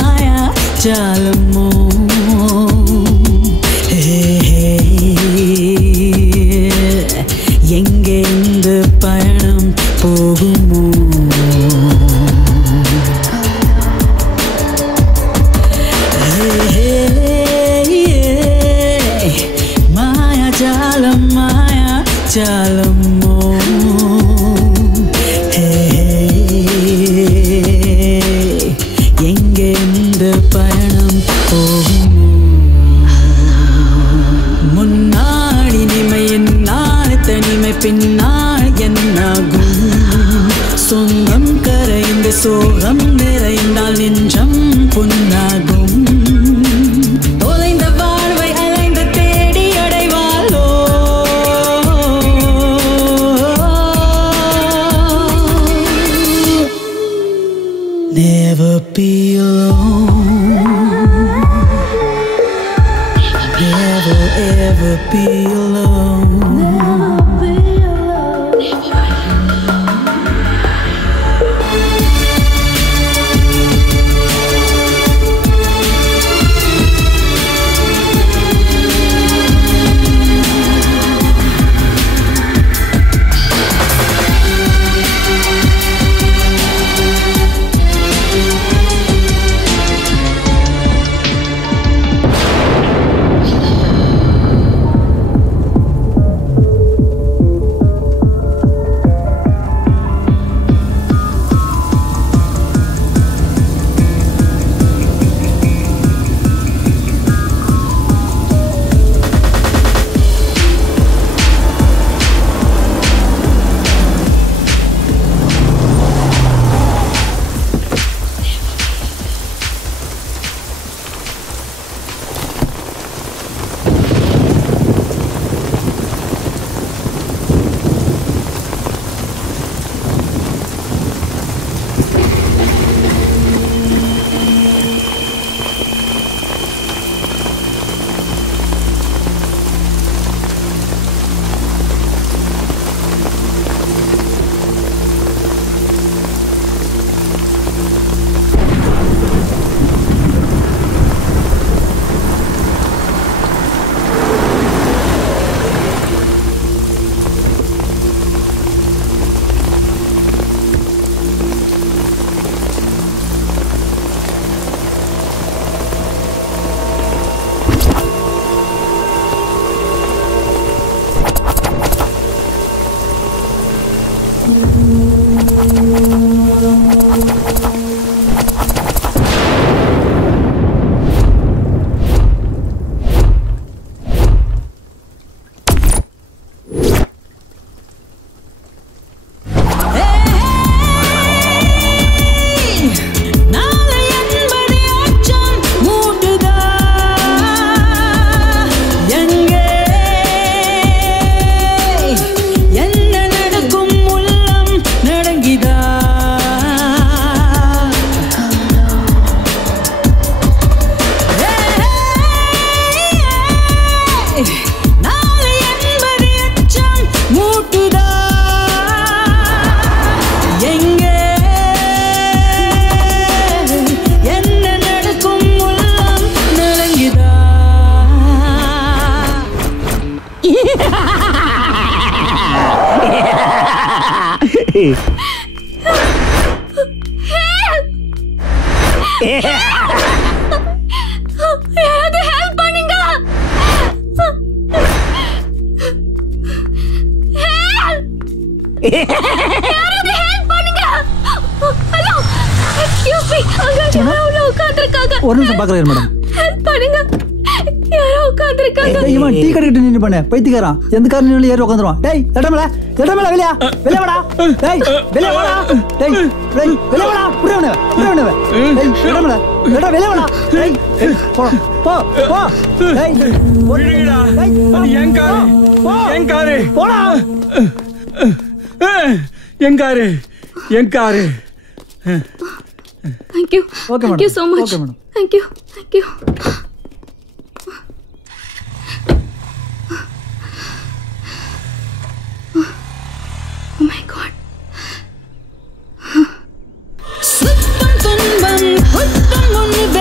மாயாஜாலமோ எங்கே இந்த பயணம் போகுமோ மாயாஜாலம் மாயாஜாலமோ எங்கே இந்த பயணம் போகுமோ முன்னாடி நிமையின் நாள் தனிமை பின்னால் என்னாகும் சொந்தம் கரைந்து சோகம் நிறைந்தால் நெஞ்சம் புண்ணாகும் தொலைந்த வாழ்வை அலைந்து தேடி அடைவாளோ Never be alone. Never ever be alone. ஒரு நிமிஷம் பார்க்கறேன் மேடம். பண்ணுங்க. யாரோ உட்கார்ந்திருக்காங்க. ஏய் இவன் டீ கடைக்கிட்ட நின்னு பண்ணு. பைத்தியக்காரன். எந்த காரணம் ஏறி உட்கார்ந்துருவான். டேய் எடமல வெளிய வெளிய வாடா. டேய் வெளிய வாடா. டேய் வெளிய வாடா. புரியவனே. டேய் எடமல வெளிய வாடா. டேய் போ போ போ. டேய் விடுங்கடா. அது என் கார். என் கார். போடா. என் car. Thank you. Okay, Thank you so much. Okay, madam. Thank you. Thank you. Oh my God. சுத்தம் துன்பம் புத்தம் ஒன்று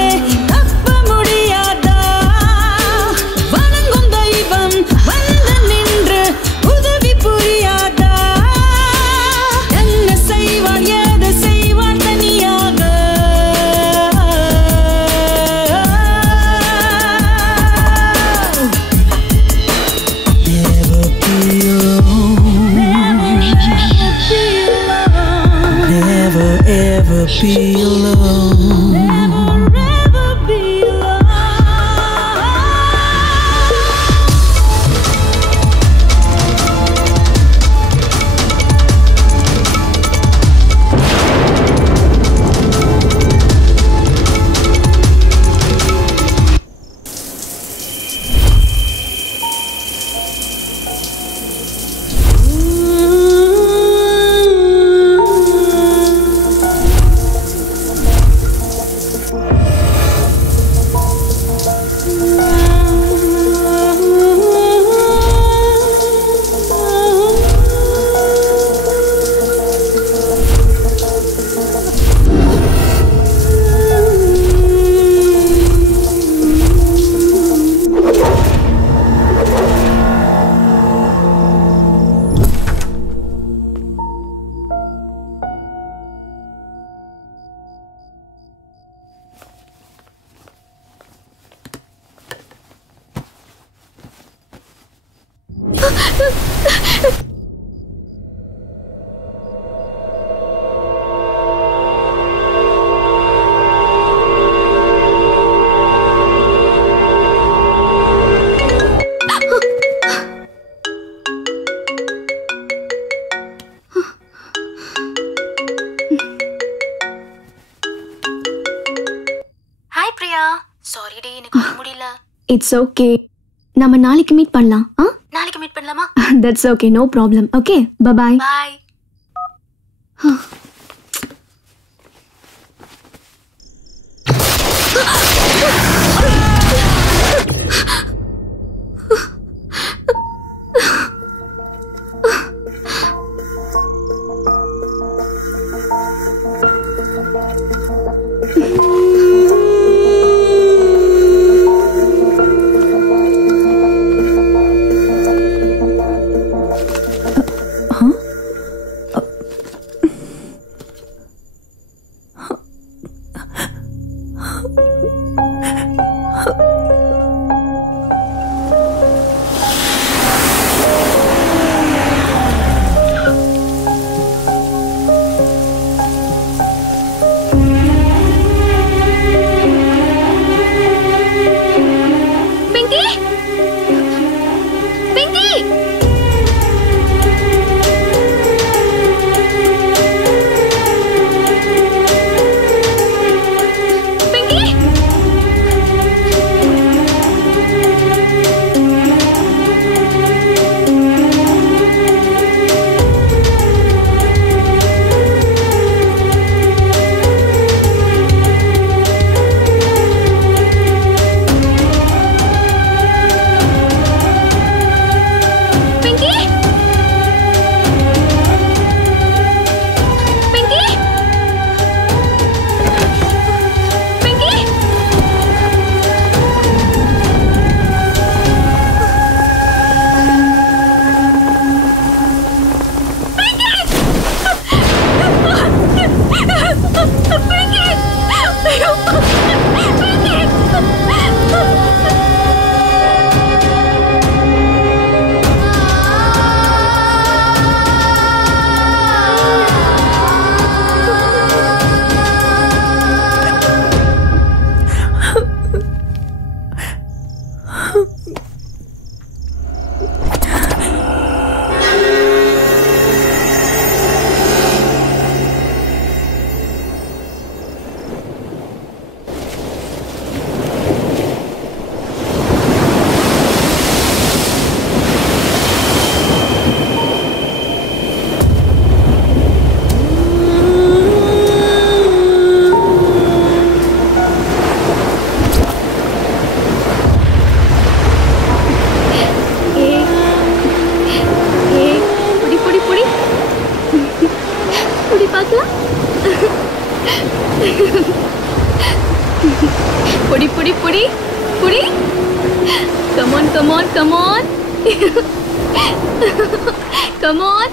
be alone. Never be alone. It's okay. நம்ம நாளைக்கு மீட் பண்ணலாம். நாளைக்கு மீட் பண்ணலாமா? That's okay, no problem. Okay, bye bye. Bye. Puri? Come on, come on, come on. Come on.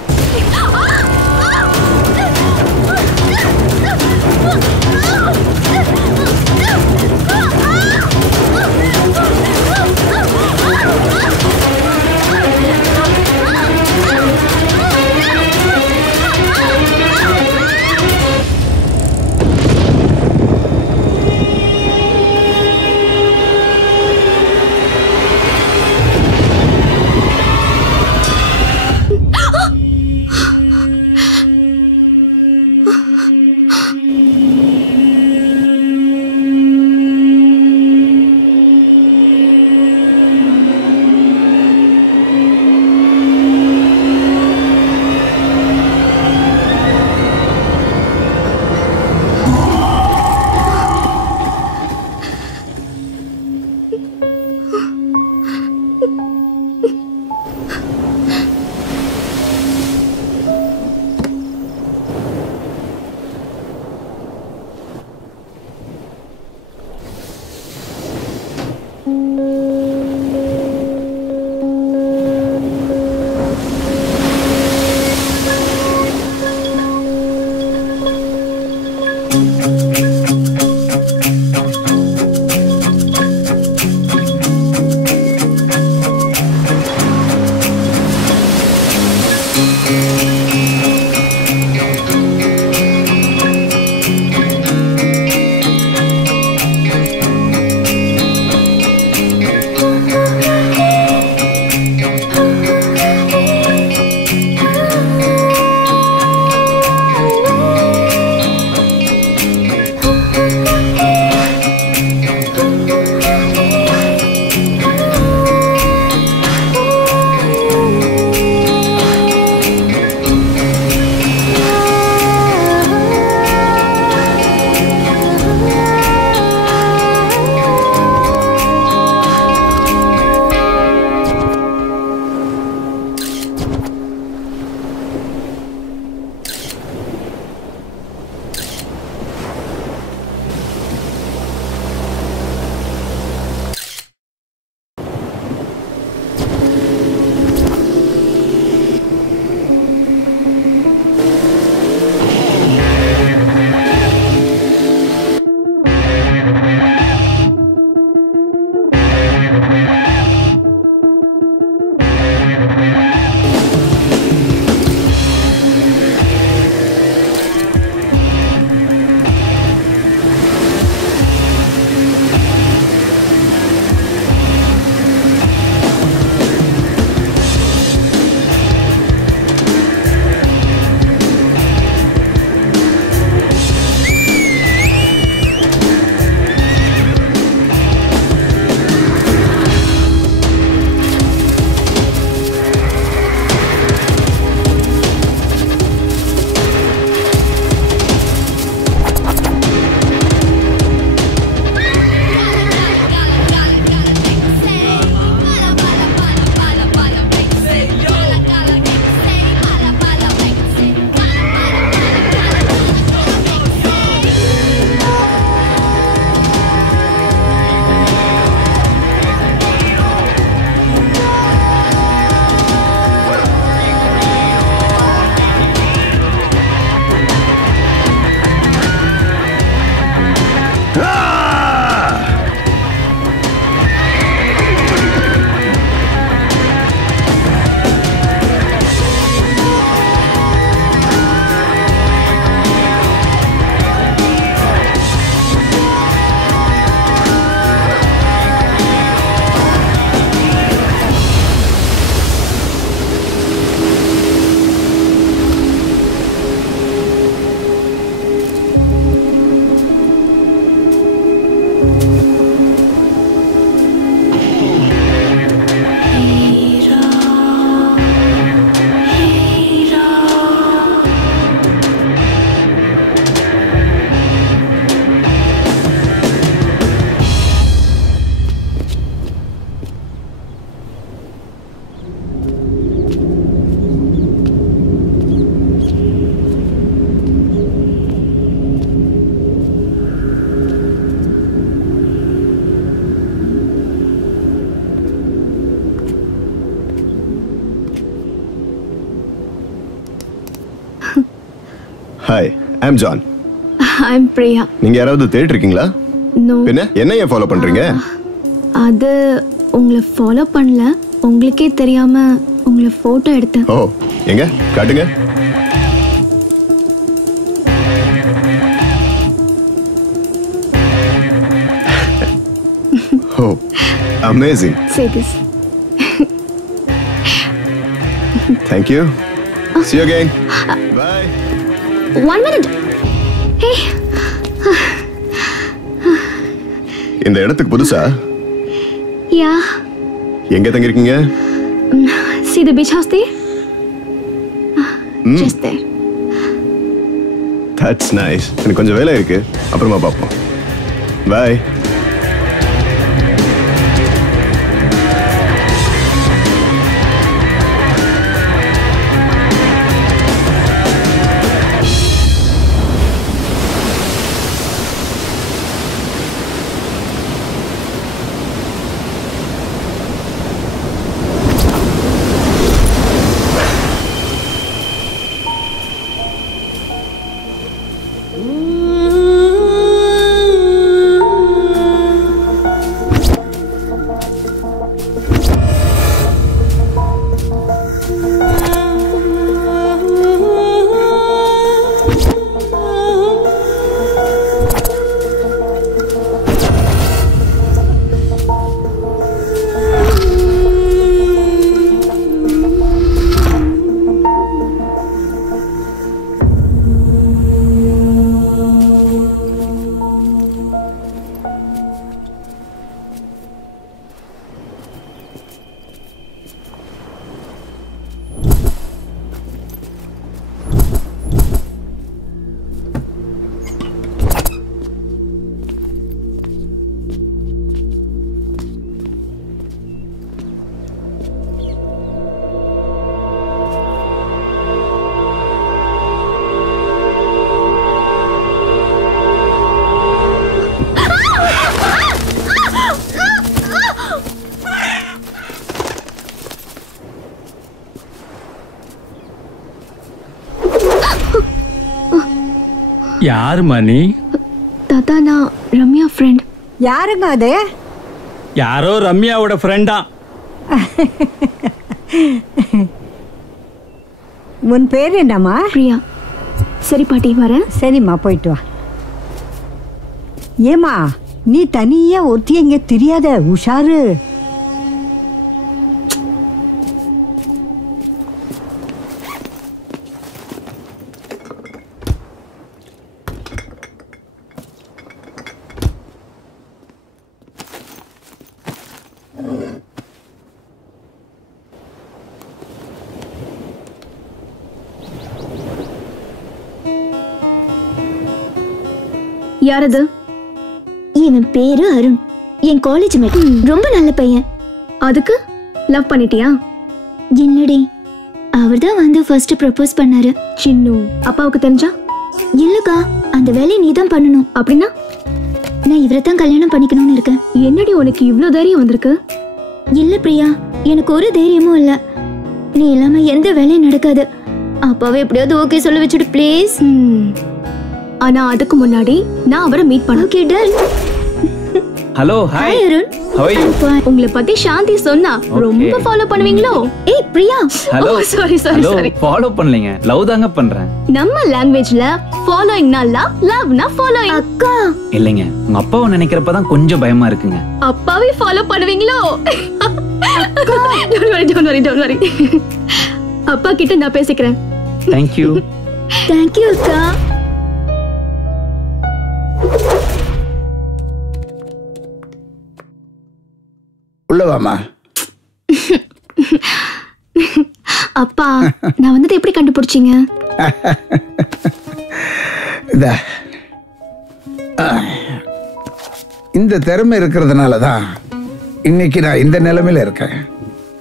I am John. I am Priya. நீங்க யாராவது தேடிட்டு இருக்கீங்களா? No. என்ன ஏன் ஃபாலோ பண்றீங்க? அது உங்களை ஃபாலோ பண்ணல, உங்களுக்கே தெரியாம உங்களை போட்டோ எடுத்தேன். ஓ, எங்க காட்டுங்க. ஓ, amazing. Say this. Thank you. See you again. Bye. 1 minute. Hey. இந்த இடத்துக்கு புதுசா? Yeah. எங்க தங்கி இருக்கீங்க? See the beach house there? Just there. That's nice. எனக்கு கொஞ்சம் வேலை இருக்கு, அப்புறமா பார்ப்போம். Bye. யாருமா நீ? தாத்தா, நான் ரம்யா ஃப்ரெண்ட். யாருங்க அது? யாரோ ரம்யாவோட ஃப்ரெண்டா. உன் பேர் என்னம்மா? பிரியா. சரி பாட்டி, வரேன். சரிம்மா, போயிட்டு வா. ஏமா, நீ தனியா ஒருத்தி எங்க தெரியாத, உஷாரு. யாரது? இவன் பேரு அருண், என் காலேஜ் மேட். ரொம்ப நல்ல பையன். அதுக்கு லவ் பண்ணிட்டியா? இல்லடி, அவர்தான் வந்து ஃபர்ஸ்ட் ப்ரப்போஸ் பண்ணாரு. சின்னு, அப்பாவுக்கு தெரிஞ்சா? இல்லக்கா, அந்த வேலையை நீ தான் பண்ணணும். அப்படின்னா நான் இவரை தான் கல்யாணம் பண்ணிக்கணும்னு இருக்கேன். என்னடி உனக்கு இவ்ளோ தைரியம் வந்திருக்கு? இல்ல பிரியா, எனக்கு ஒரு தைரியமும் இல்ல. நீ இல்லாம எந்த வேலையும் நடக்காது. அப்பாவை எப்படியாவது ஓகே சொல்ல வச்சுடு ப்ளீஸ். ஆனா அதுக்கு முன்னாடி நான் அவரை மீட் பண்ண. Okay done. Hello, hi Arun. how are you? உங்களை பத்தி சாந்தி சொன்னா ரொம்ப ஃபாலோ பண்ணுவீங்களோ? ஏய் பிரியா. ஹலோ. சாரி ஃபாலோ பண்ணலங்க, லவ் தாங்க பண்றேன். நம்ம லாங்குவேஜ்ல ஃபாலோயிங்னா லவ், லவ்னா ஃபாலோயிங். அக்கா இல்லைங்க, உங்க அப்பாவை நினைக்கிறப்ப தான் கொஞ்சம் பயமா இருக்குங்க. அப்பாவே ஃபாலோ பண்ணுவீங்களோ? Don't worry. அப்பா கிட்ட நான் பேசிக்கிறேன். Thank you. தேங்க் யூ அக்கா. உள்ளவாமா. அப்பா, நான் வந்தது எப்படி கண்டுபிடிச்சீங்க? இந்த திறமை இருக்கிறதுனால தான் இன்னைக்கு நான் இந்த நிலைமையில இருக்கேன்.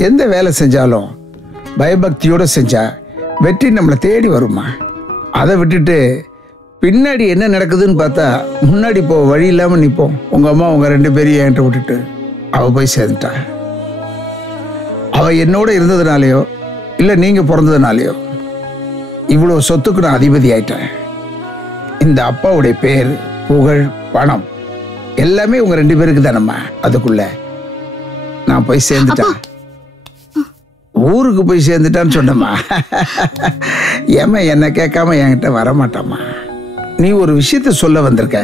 எந்த வேலை செஞ்சாலும் பயபக்தியோட செஞ்சா வெற்றி நம்மளை தேடி வருமா. அதை விட்டுட்டு பின்னாடி என்ன நடக்குதுன்னு பார்த்தா முன்னாடி போ வழி இல்லாமல் நிற்போம். உங்கள் அம்மா உங்கள் 2 பேரையும் என்கிட்ட விட்டுட்டு அவள் போய் சேர்ந்துட்டா. அவள் என்னோட இருந்ததுனாலையோ இல்லை நீங்கள் பிறந்ததுனாலையோ இவ்வளோ சொத்துக்கு நான் அதிபதி ஆயிட்டேன். இந்த அப்பாவுடைய பேர், புகழ், பணம் எல்லாமே உங்க 2 பேருக்கு தானம்மா. அதுக்குள்ள நான் போய் சேர்ந்துட்டேன். ஊருக்கு போய் சேர்ந்துட்டான்னு சொன்னம்மா. ஏமா என்ன கேட்காம என்கிட்ட வரமாட்டாமா. நீ ஒரு விஷயத்த சொல்ல வந்திருக்க,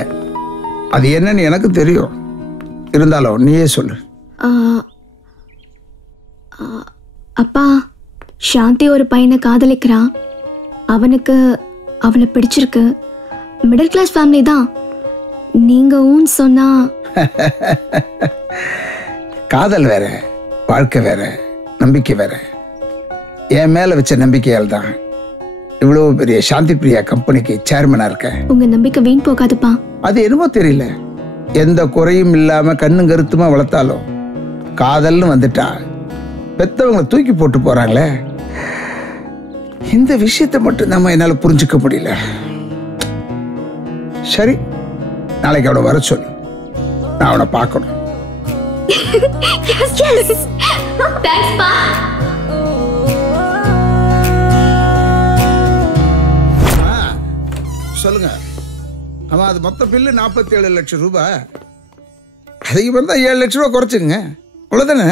அது என்னன்னு எனக்கு தெரியும். இருந்தாலும் நீயே சொல்லு. அப்பா, சாந்தி ஒரு பையனை காதலிக்கிறான். அவனுக்கு அவளை பிடிச்சிருக்கு. மிடில் கிளாஸ் ஃபேமிலி தான். நீங்க ஊன்னு சொன்னா. காதல் வேற, வாழ்க்கை வேற, நம்பிக்கை வேற. என் மேல வச்ச நம்பிக்கையால் தான் இவ்வளவு பெரிய சாந்தி பிரியா கம்பெனிக்கு சேர்மனா இருக்கேன். உங்க நம்பிக்கை வீண் போகாதுப்பா. அது என்னமோ தெரியல, எந்த குறையும் இல்லாம கண்ணும் கருத்துமா வளர்த்தாலும் காதல்னு வந்துட்டா பெத்தவங்களை தூக்கி போட்டு போறாங்களே. இந்த விஷயத்தை மட்டும் நம்ம என்னால புரிஞ்சுக்க முடியல. சரி, நாளைக்கு அவனை வர சொல்லு, நான் அவனை பார்க்கணும். சொல்லுங்க. ஆமா, அது மொத்த பில்லு 47 லட்சம் ரூபாய். அதிகம் வந்தா 7 லட்சம் ரூபாய் குறைச்சுங்க, அவ்வளவுதானே?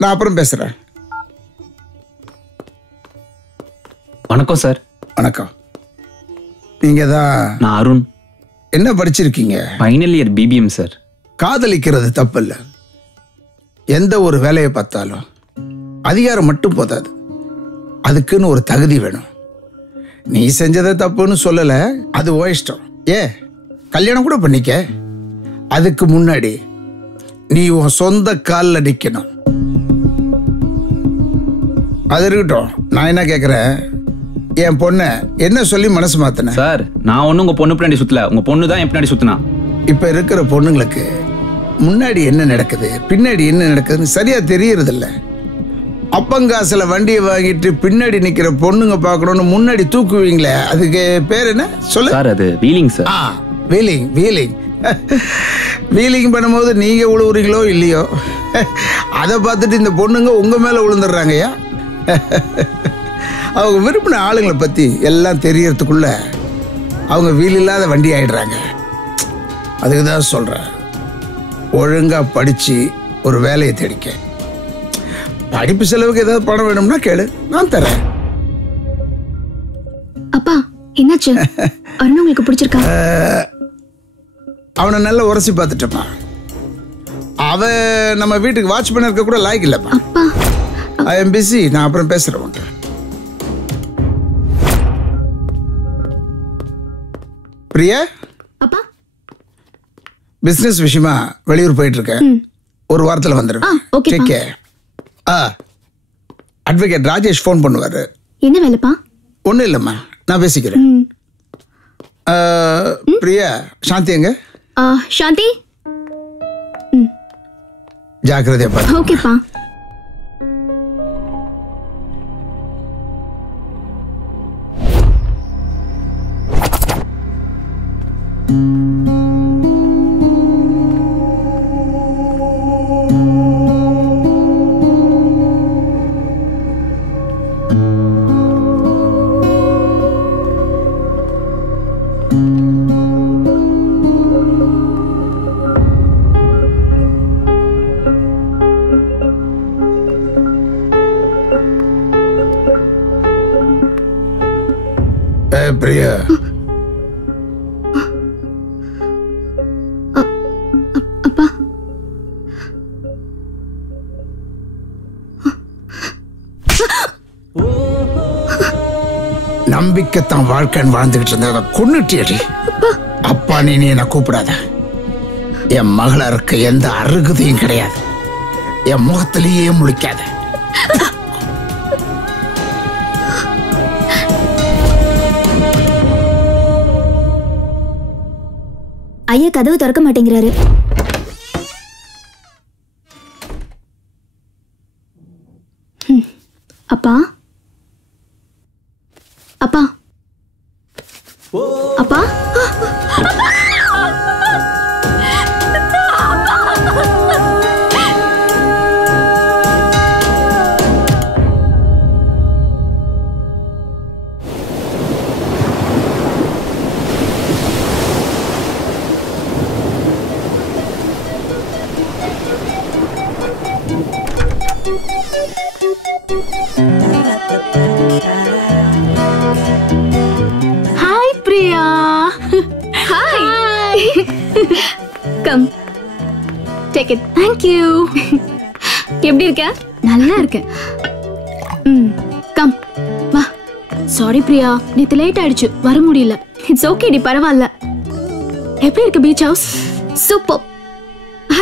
நான் அப்புறம் பேசுறேன். வணக்கம் சார். வணக்கம். நீங்க தான்? நான் அருண். என்ன படிச்சிருக்கீங்க? Final year BBM sir. காதலிக்கிறது தப்பு இல்லை. எந்த ஒரு வேலையை பார்த்தாலும் அதிகாரம் மட்டும் போதாது, அதுக்குன்னு ஒரு தகுதி வேணும். நீ செஞ்சதை தப்புன்னு சொல்லல, அது ஓ இஷ்டம். கல்யாணம் கூட பண்ணிக்க. அதுக்கு முன்னாடி நீ உன் சொந்த காலில் நிக்கணும். அது இருக்கட்டும், நான் என்ன கேட்கிறேன், என் பொண்ணை என்ன சொல்லி மனசு மாத்தின? சார், நான் ஒன்னும் உங்க பொண்ணு பின்னாடி சுத்தல, உங்க பொண்ணு தான் என் பின்னாடி சுத்தினா. இப்ப இருக்கிற பொண்ணுங்களுக்கு முன்னாடி என்ன நடக்குது, பின்னாடி என்ன நடக்குதுன்னு சரியா தெரியறது இல்ல. அப்பங்காசுல வண்டியை வாங்கிட்டு பின்னாடி நிக்கிற பொண்ணுங்க பார்க்கணும்னு முன்னாடி தூக்குவீங்களே, அதுக்கு பேர் என்ன சொல்லு? சார், அது wheeling sir. Wheeling. Wheeling wheeling பண்ணும்போது நீங்க விழுவுறீங்களோ இல்லையோ, அதை பார்த்துட்டு இந்த பொண்ணுங்க உங்க மேல விழுந்துடுறாங்கய்யா. அவங்க விரும்பின ஆளுங்களை பத்தி எல்லாம் தெரியறதுக்குள்ள அவங்க வீல் இல்லாத வண்டி ஆயிடுறாங்க. அதுக்கு தான் சொல்றேன், ஒழுங்கா படிச்சு ஒரு வேலையை தேடிக்க. படிப்பு செலவுக்கு ஏதாவது பணம் வேணும்னா கேளு, நான் தரேன். அப்பா, என்னாச்சு? அருண் உங்களுக்கு பிடிச்சிருக்கா? அவனை நல்லா உரசி பார்த்துட்டப்பா. அவன் நம்ம வீட்டுக்கு வாட்ச்மேன் இருக்க கூட லாய்க்கு இல்லப்பா. அப்பா, ஐ எம் பிஸி, நான் அப்புறம் பேசுறேன் உன்கிட்ட. பிரியா, அப்பா, பிசினஸ் விஷயமா வெளியூர் போயிட்டு இருக்கேன். ஒரு வாரத்துல வந்துடுவேன். ஓகேப்பா. Take care. Advocate Rajesh phone பண்ணுவாரு. என்ன வேலைப்பா? ஒன்றும் இல்லைம்மா, நான் பேசிக்கிறேன். பிரியா, சாந்தி எங்க? சாந்தி, ஜாக்கிரதையா பாரு. ஓகேப்பா. பிரியா, அப்பா, நம்பிக்கைத்தான் வாழ்க்கைன்னு வாழ்ந்துகிட்டு இருந்த கொன்னுட்டியடி. அப்பா நீ என்ன கூப்பிடாத. என் மகள இருக்க எந்த அருகதையும் கிடையாது. என் முகத்திலேயே முழிக்காத. ஐயா கதவு திறக்க மாட்டேங்கிறாரு. அப்பா, அப்பா, அப்பா, hi Priya. Hi. Come take it. Thank you. எப்படி இருக்க? நல்லா இருக்கேன். கம் வா. சாரி பிரியா, நேத்து லேட் ஆயிடுச்சு, வர முடியல. இட்ஸ் ஓகே டி, பரவாயில்ல. எப்படி இருக்கு beach house? Super.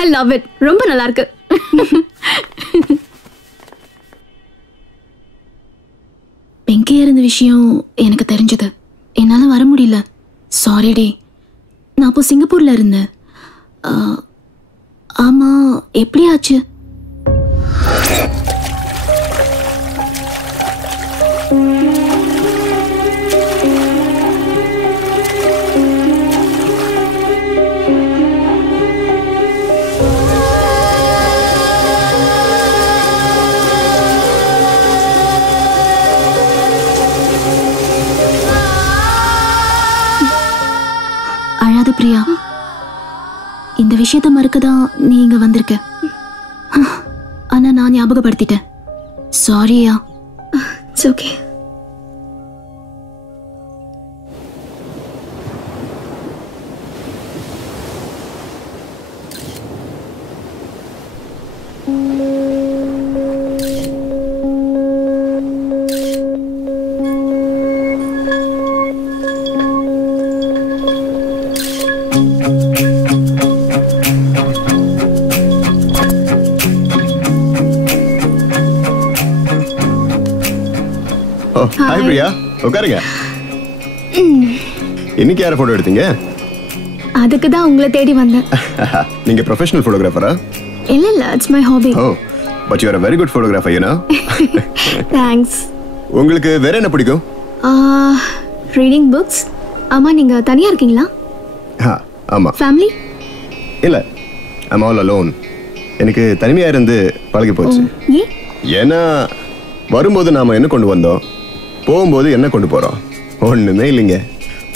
I love it. ரொம்ப நல்லா இருக்கு. பெங்கே இருந்த விஷயம் எனக்கு தெரிஞ்சது, என்னால வர முடியல. சாரி டி. நான் அப்போ சிங்கப்பூர்ல இருந்தேன். ஆமா, எப்படி ஆச்சு? அழாத பிரியா. இந்த விஷயத்தை மறுக்கதான் நீ இங்க வந்திருக்க. ஆனா நான் ஞாபகப்படுத்திட்டேன். சாரியா. It's okay. ஹாய் பிரியா, உட்காருங்க. இன்னைக்கு யார போட்டோ எடுத்தீங்க? அதுக்கு தான் உங்களை தேடி வந்தேன். நீங்க ப்ரொஃபஷனல் போட்டோகிராஃபரா? இல்ல, it's my hobby. Oh, but you are a very good photographer, you know. Thanks. உங்களுக்கு வேற என்ன பிடிக்கும்? Reading books. ஆமா, நீங்க தனியா இருக்கீங்களா? ஆமா. ஃபேமிலி? இல்ல, I'm all alone. எனக்கு தனிமையா இருந்து பழகி போச்சு. ஏன்னா வரும்போது நாம என்ன கொண்டு வந்தோம், போகும்போது என்ன கொண்டு போறோம், ஒண்ணுமே இல்லைங்க.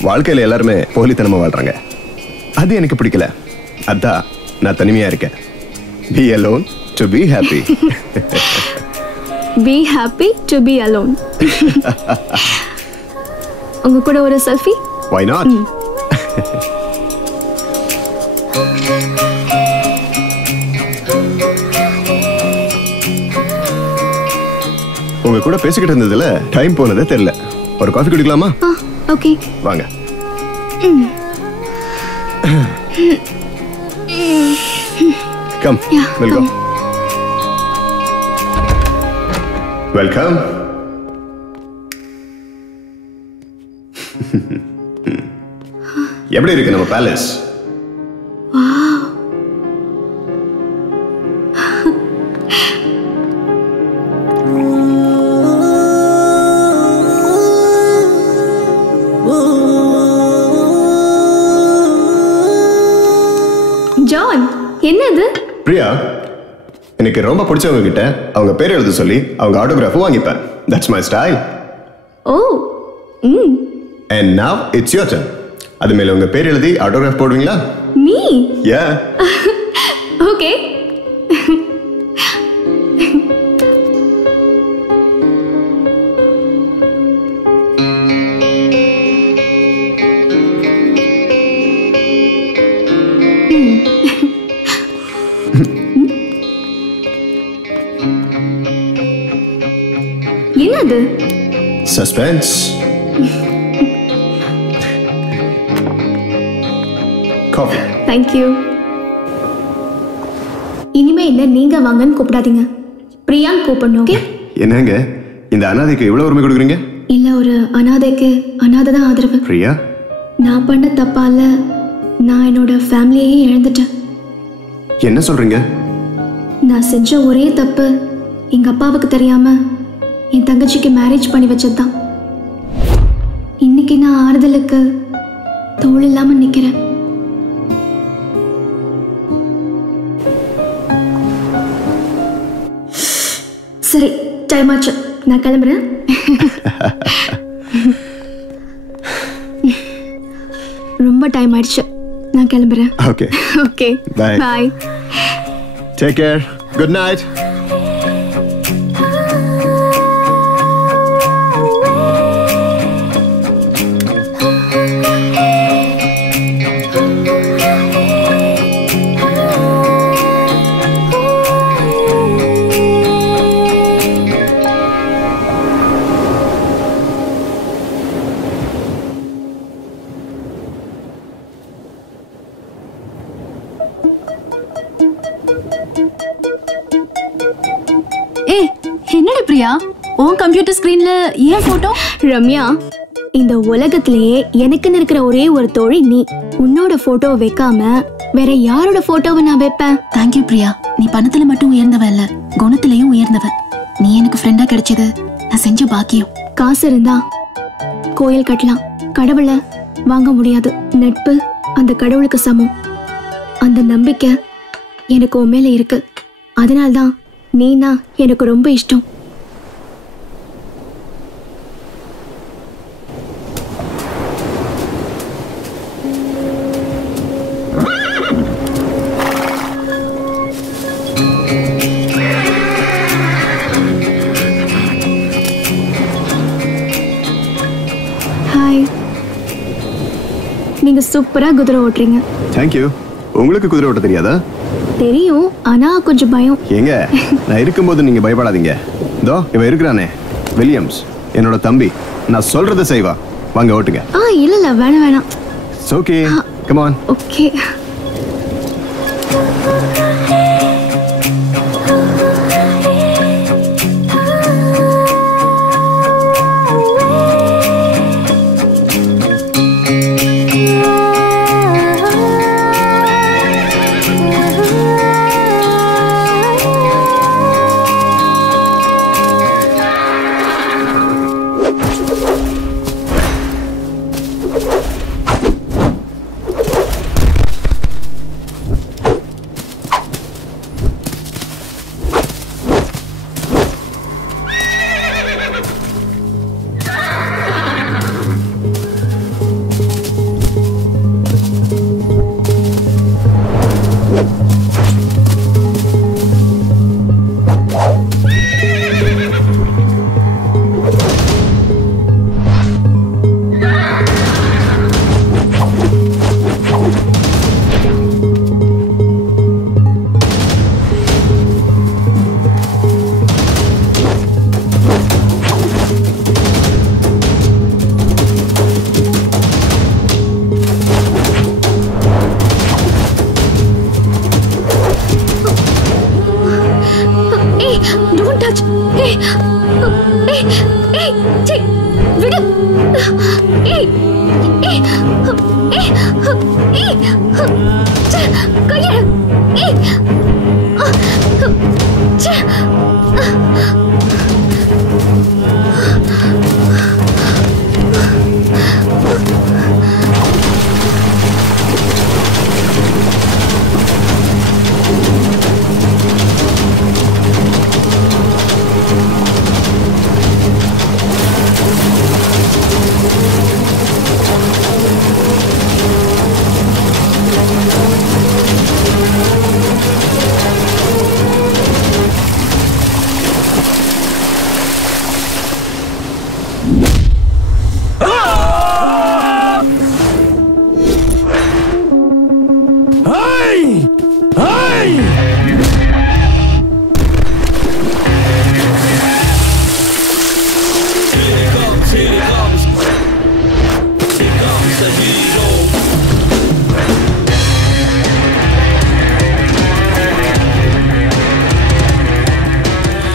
வாழ்க்கையில எல்லாருமே போலித்தனமா வாழ்றாங்க. அது எனக்கு பிடிக்கல. அதான் நான் தனிமையா இருக்கேன். Be alone to be happy. Be happy to be alone. உங்க கூட ஒரு செல்ஃபி? Why not? உங்க கூட பேசிக்கிட்டு இருந்ததுல டைம் போனதே தெரியல. ஒரு காஃபி குடிக்கலாமா? ஓகே, வாங்க. Come, welcome. வெல்கம். எப்படி இருக்கு நம்ம பேலஸ்? ஜான், என்னது? பிரியா, எனக்கு ரொம்ப பிடிச்சவங்க கிட்ட அவங்க பேர் எழுத சொல்லி அவங்க ஆட்டோகிராஃப் வாங்கிப்பேன். That's my style. O. And now it's your turn. அது மேல உங்க பேர் எழுதி ஆட்டோகிராஃப் போடுவீங்களா? Me? Yeah. Okay. என்னது? Suspense. Coffee. Thank you. இனிமே என்ன நீங்க வாங்கன்னு கூப்பிடாதீங்க, பிரியான்னு கூப்பிடணும். ஓகே? என்னங்க இந்த அனாதைக்கு இவ்வளவு உரிமை கொடுக்குறீங்க? இல்ல, ஒரு அனாதைக்கு அனாதை தான் ஆதரவு. பிரியா, நான் பண்ண தப்பால நான் என்னோட ஃபேமிலியையே இழந்துட்டேன். என்ன சொல்றீங்க? நான் செஞ்ச ஒரே தப்பு எங்க அப்பாவுக்கு தெரியாம என் தங்கச்சிக்கு மேரேஜ் பண்ணி வச்சதுதான். இன்னைக்கு நான் ஆறுதலுக்கு தோள் இல்லாம நிக்கிறேன். சரி, டைம் ஆச்சு, நான் கிளம்புறேன். ரொம்ப டைம் ஆயிடுச்சு, நான் கிளம்புறேன். ஓகே. Okay, Bye. பாய். Take care. Good night. ஏய் என்னடி பிரியா உன் கம்ப்யூட்டர் ஸ்கிரீன்ல ஏன் போட்டோ? ரம்யா, இந்த உலகத்திலேயே எனக்குன்னு இருக்கிற ஒரே ஒரு தோழி நீ. உன்னோட போட்டோ வைக்காம வேற யாரோட போட்டோவை நான் வைப்பேன்? தேங்க்யூ பிரியா. நீ பணத்துல மட்டும் உயர்ந்தவ இல்ல, குணத்திலையும் உயர்ந்தவ. நீ எனக்கு ஃப்ரெண்டா கிடைச்சது நான் செஞ்ச பாக்கியம். காசு இருந்தா கோயில் கட்டலாம், கடவுளை வாங்க முடியாது. நட்பு அந்த கடவுளுக்கு சமம். அந்த நம்பிக்கை எனக்கு உன் மேல இருக்கு. அதனால்தான் நீனா எனக்கு ரொம்ப இஷ்டம். ஹாய், நீங்க சூப்பரா குதிரை ஓட்டுறீங்க. தேங்க்யூ. உங்களுக்கு குதிரை ஓட்ட தெரியாதா? தெரியும், ஆனா கொஞ்சம் பயம். ஏங்க, நான் இருக்கும்போது நீங்க பயப்படாதீங்க. இதோ இவன் இருக்கிறானே வில்லியம்ஸ், என்னோட தம்பி. நான் சொல்றதை செய்வா. வாங்க ஓட்டுங்க. இல்ல வேணாம் வேணாம். It's okay, come on. Okay.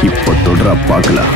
இப்போ தொடர பார்க்கலாம்.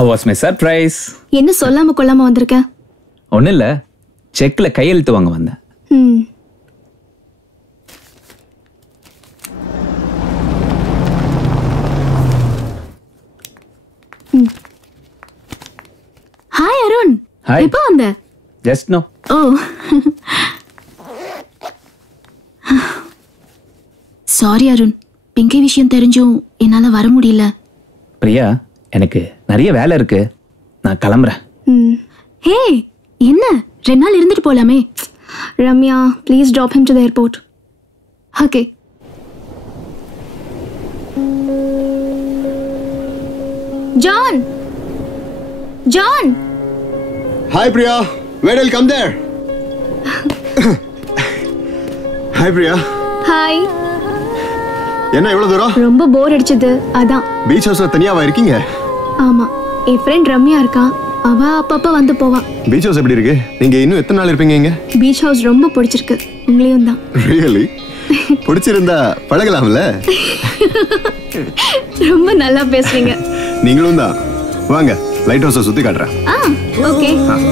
How was my surprise? என்ன சொல்லாம கொள்ளாம வந்திருக்க? ஒன்றும் இல்லை, செக்கில் கையெழுத்து வாங்க வந்தேன். ஹாய் அருண். Hi. எப்போ வந்த? Just now. ஓ. சாரி அருண், பிங்கி விஷயம் தெரிஞ்சும் என்னால வர முடியல. பிரியா, எனக்கு நிறைய வேலை இருக்கு, நான் கிளம்புறேன். ஹே, என்ன 2 நாள் இருந்துட்டு போலாமே. Ramya, please drop him to the airport. Okay. John. John. Hi Priya, where will come there? Hi Priya. Hi. என்ன இவ்வளவு தூரம்? ரொம்ப போர் அடிச்சது, அதான். பீச் ஹவுஸ்ல தனியாவா இருக்கீங்க? ஆமா, என் ஃப்ரெண்ட் ரம்யா இருக்கா, அவ அப்பப்ப வந்து போவா. பீச் ஹவுஸ் எப்படி இருக்கு? நீங்க இன்னும் எத்தனை நாள் இருப்பீங்க இங்க? பீச் ஹவுஸ் ரொம்ப பிடிச்சிருக்கு, உங்களையும் தான். Really? பிடிச்சிருந்தா பழகலாம்ல? ரொம்ப நல்லா பேசுறீங்க. நீங்களும் தான். வாங்க, லைட் ஹவுஸை சுத்தி காட்டுறேன். Okay, come.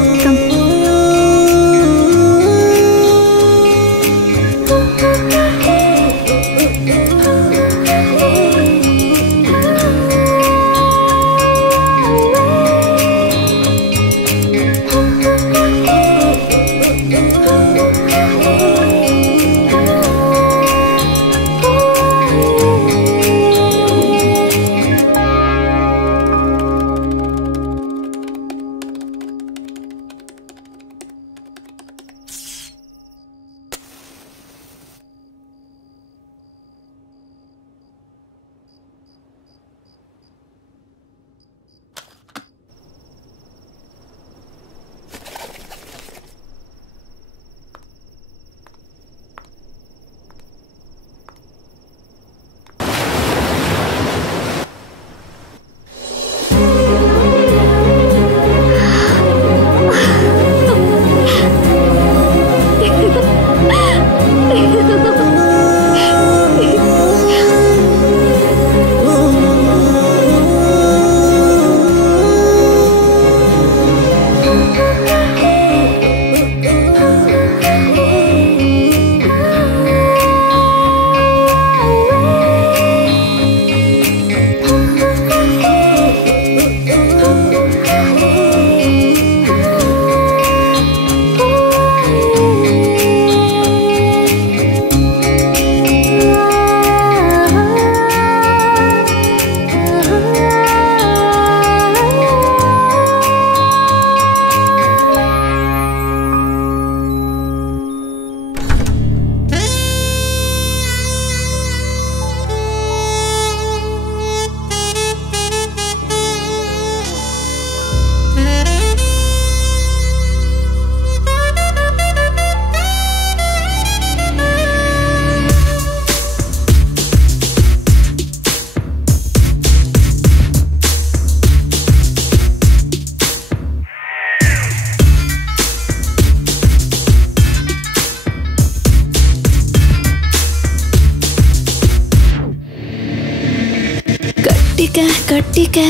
கட்டிக்க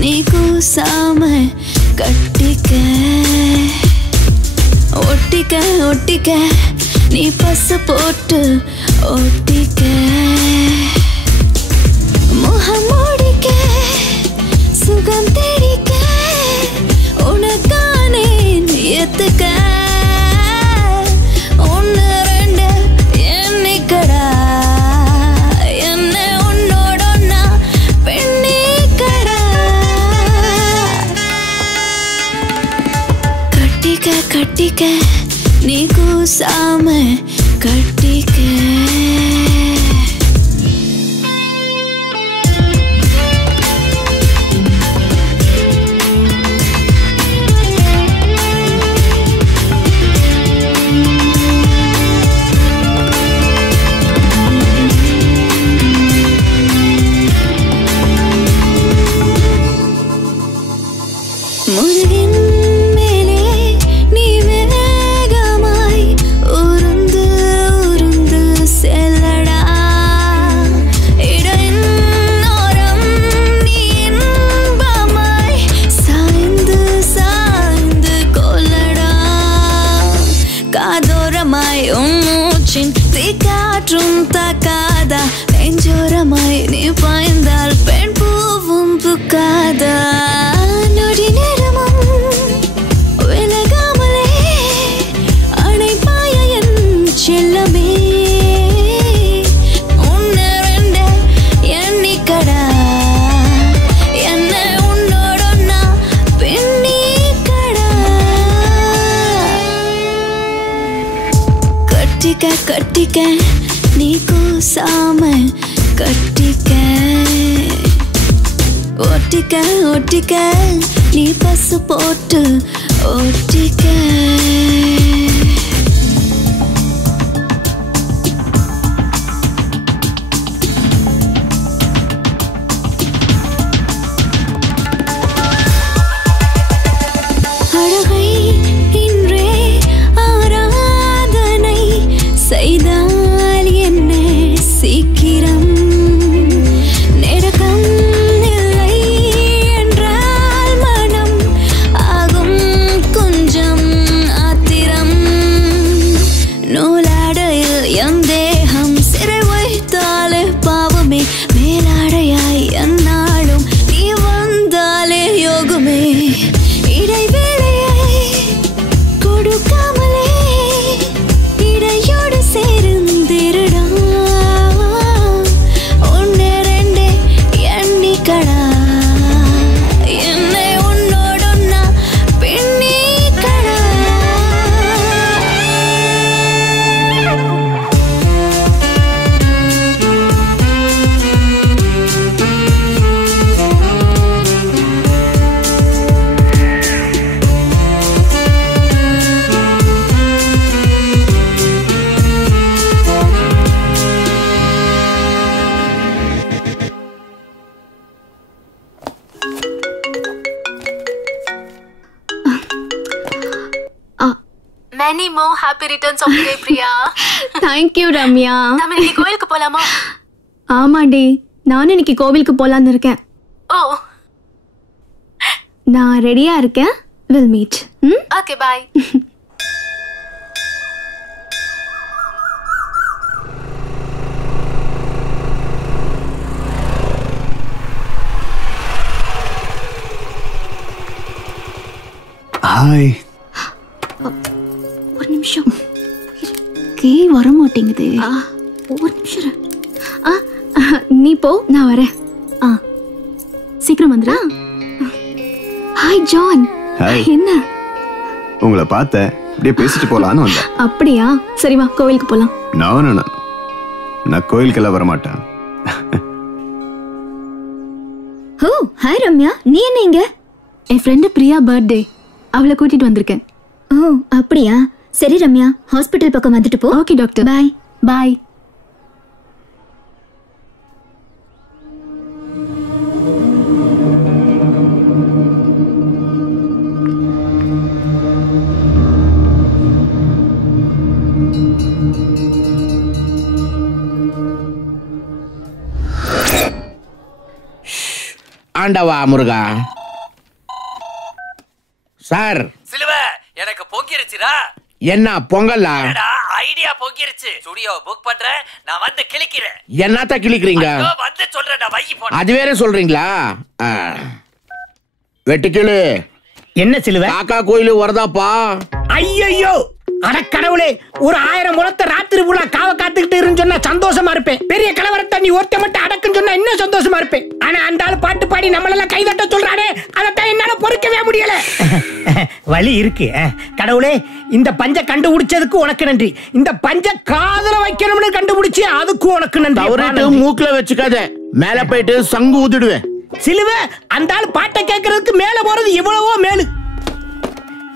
நீ கூசாம கட்டிக்க ஒட்டிக்க நீ பசு போட்டு ஒட்டிக்க முகம் மூடிக்க சுகம் தேடிக்க உனக்கானே ஏத்துக்க ஒன்னு ரெண்டு எண்ணிக்கடா கட்டிக்க நீ கூசாம கட்டிக்க மூச்சின் தீக்காற்றும் தாக்காதா நெஞ்சோரமாய் நீ பாய்ந்தால் பெண் பூவும் புக்காதா நொடி நேரமும் விலகாமலே அணைப்பாய என் செல்லமே உன்னை ரெண்ட எண்ணிக்கடா என்ன உன்னோடொன்னா பெண்ணிக்கடா கட்டிக்க கட்டிக்க நீ கூசாம கட்டிக்க ஒட்டிக்க ஒட்டிக்க நீ பசு போட்டு ஒட்டிக்க அழகை இன்றே ஆராதனை செய்தால் என்ன சீக்கிரம் நெருக்கம் இல்லை என்றால் மனம் ஆகும் கொஞ்சம் ஆத்திரம் நூலாடையில் என் தேகம் சிறை வைத்தாலே பாவமே மேலாடையாய் என்னாலும் நீ வந்தாலே யோகமே இடைவேளையை கொடுக்காமலே இடையோடு சேர்ந்திருடா ஒன்னே ரெண்டே எண்ணிக்கடா என்னை உன்னோடொன்னா பெண்ணிக்கடா Many more happy returns of the day, Priya. Thank you Ramya. நாம இன்னைக்கு கோயிலுக்கு போலாமா? ஆமாடி, நானும் இன்னைக்கு கோவிலுக்கு போலான்னு இருக்கேன். ஓ, நான் ரெடியா இருக்கேன். Will meet. Okay, bye. Hi. ஒரு நிமிஷம். கே வர மாட்டேங்குது. ஒரு நிமிஷம் இரு. நீ போ, நான் வரேன். சீக்கிரம் வந்துடா. Hi John. ஹாய். என்ன? உங்களை பார்த்தேன், அப்படியே பேசிட்டு போலான்னு வந்தேன். அப்படியா? சரி வா, கோவிலுக்கு போலாம். நான் கோயிலுக்கெல்லாம் வரமாட்டேன். ஓ ஹாய் ரம்யா, நீ என்ன இங்க? என் ஃப்ரெண்டு பிரியா பர்த்டே, அவளை கூட்டிட்டு வந்திருக்கேன். ஓ அப்படியா? சரி ரம்யா, ஹாஸ்பிட்டல் பக்கம் வந்துட்டு போ. Okay doctor. பாய். பாய். ஆண்டவா முருகா. சார் சிலுவ எனக்கு பொங்கிருச்சுடா. என்ன பொங்கலா? ஐடியா பொங்கிருச்சு. ஸ்டுடியோ புக் பண்றேன், நான் வந்து கிளிக்கிறேன். என்னத்த கிளிக்கிறீங்க? வந்து சொல்றேன்டா, வை போன். அது வேற சொல்றீங்களா? வெட்டுக்கிளு. என்ன சிலுவ? காக்கா கோயிலு வரதாப்பா. ஐயோ அட கடவுளே, ஒரு 1000 முழத்தை ராத்திரி பூரா காவ காத்துக்கிட்டு இருந்து சொன்னா சந்தோஷமா இருப்பேன். பெரிய கலவரத்தை நீ ஒருத்த மட்டும் அடக்குன்னு சொன்னா இன்னும் சந்தோஷமா இருப்பேன். ஆனா அந்த ஆளு பாட்டு பாடி நம்மளெல்லாம் கைதட்ட சொல்றானே, அதைத்தான் என்னால பொறுக்கவே முடியல. வலி இருக்கு. கடவுளே, இந்த பஞ்ச கண்டுபிடிச்சதுக்கு உனக்கு நன்றி. இந்த பஞ்ச காதுல வைக்கணும்னு கண்டுபிடிச்சு அதுக்கும் உனக்கு நன்றி. மூக்குல வச்சுக்காத, மேல போயிட்டு சங்கு ஊதிடுவேன். சிலுவ, அந்த ஆள் பாட்டை கேட்கறதுக்கு மேல போறது இவ்வளவோ மேலு.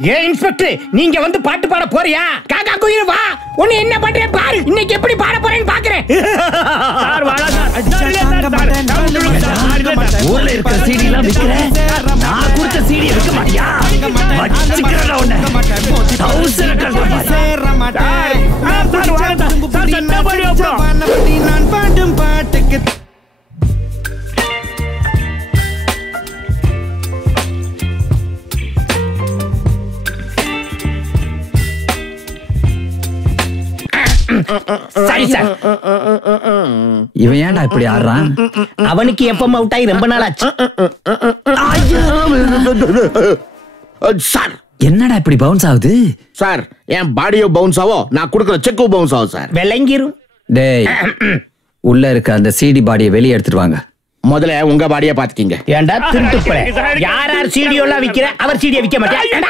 ஏ இன்ஸ்பெக்டர், நீங்க வந்து பாட்டு பாட போறியா? காக்கா குயில் வா, உன்னை என்ன பண்றேன் பாரு. இன்னைக்கு எப்படி பாட போறேன்னு பாக்குறேன். ஊர்ல இருக்கிற சீடி எல்லாம் விக்கிற, நான் கொடுத்த சீடி இருக்க மாட்டியா? வச்சுக்கிறேன் உன்னை. நான் பாடும் பாட்டுக்கு சரி சார். இவன் ஏன்டா இப்படி ஆடுறான்? அவனுக்கு எஃப்எம் அவுட் ஆகி ரொம்ப நாள் ஆச்சு. சார் என்னடா இப்படி பவுன்ஸ் ஆகுது? சார் என் பாடியோ பவுன்ஸ் ஆகும், நான் கொடுக்குற செக்கு பவுன்ஸ் ஆகும் சார். விளங்கிரும். டேய், உள்ள இருக்க அந்த சிடி பாடியை வெளியே எடுத்துட்டு வாங்க. முதல்ல உங்க பாடியை பாத்துக்கீங்க. ஏண்டா திருட்டு போற? யார் யார் சீடியோ எல்லாம் விக்கிற, அவர் சீடியை விக்க மாட்டேன்.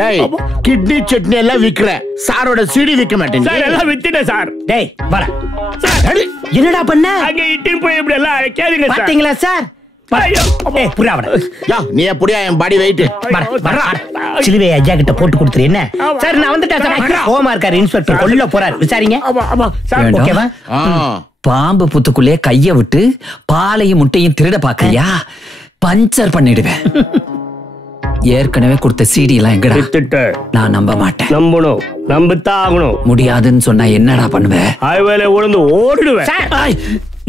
டேய், கிட்னி சட்னி எல்லாம் விக்கிற, சாரோட சீடி விக்க மாட்டேன். சார் எல்லாம் வித்துட்டேன் சார். டேய் வர சார். என்னடா பண்ண? அங்க இட்டின் போய் இப்படி எல்லாம் கேளுங்க சார். பாத்தீங்களா சார்? ஏய் புரியா வர. யா நீ எப்படியா என் பாடி வெயிட்? வர சிலுவை ஐயா கிட்ட போட்டு கொடுத்துரு. என்ன சார் நான் வந்துட்டேன் சார். கோமா இருக்காரு இன்ஸ்பெக்டர், கொல்ல போறாரு, விசாரிங்க. ஓகேவா? பாம்பு புத்துக்குள்ளே கைய விட்டு பாலையும் முட்டையும் திருட பாக்கறியா? பஞ்சர் பண்ணிடுவேன். ஏற்கனவே கொடுத்த சிடி எல்லாம் எங்கடா? வித்துட்டு. நான் நம்ப மாட்டேன். நம்பணும், நம்பத்தான் ஆகணும். முடியாதுன்னு சொன்னா என்னடா பண்ணுவேன்? ஹைவேல உழுந்து ஓடிடுவேன். சார்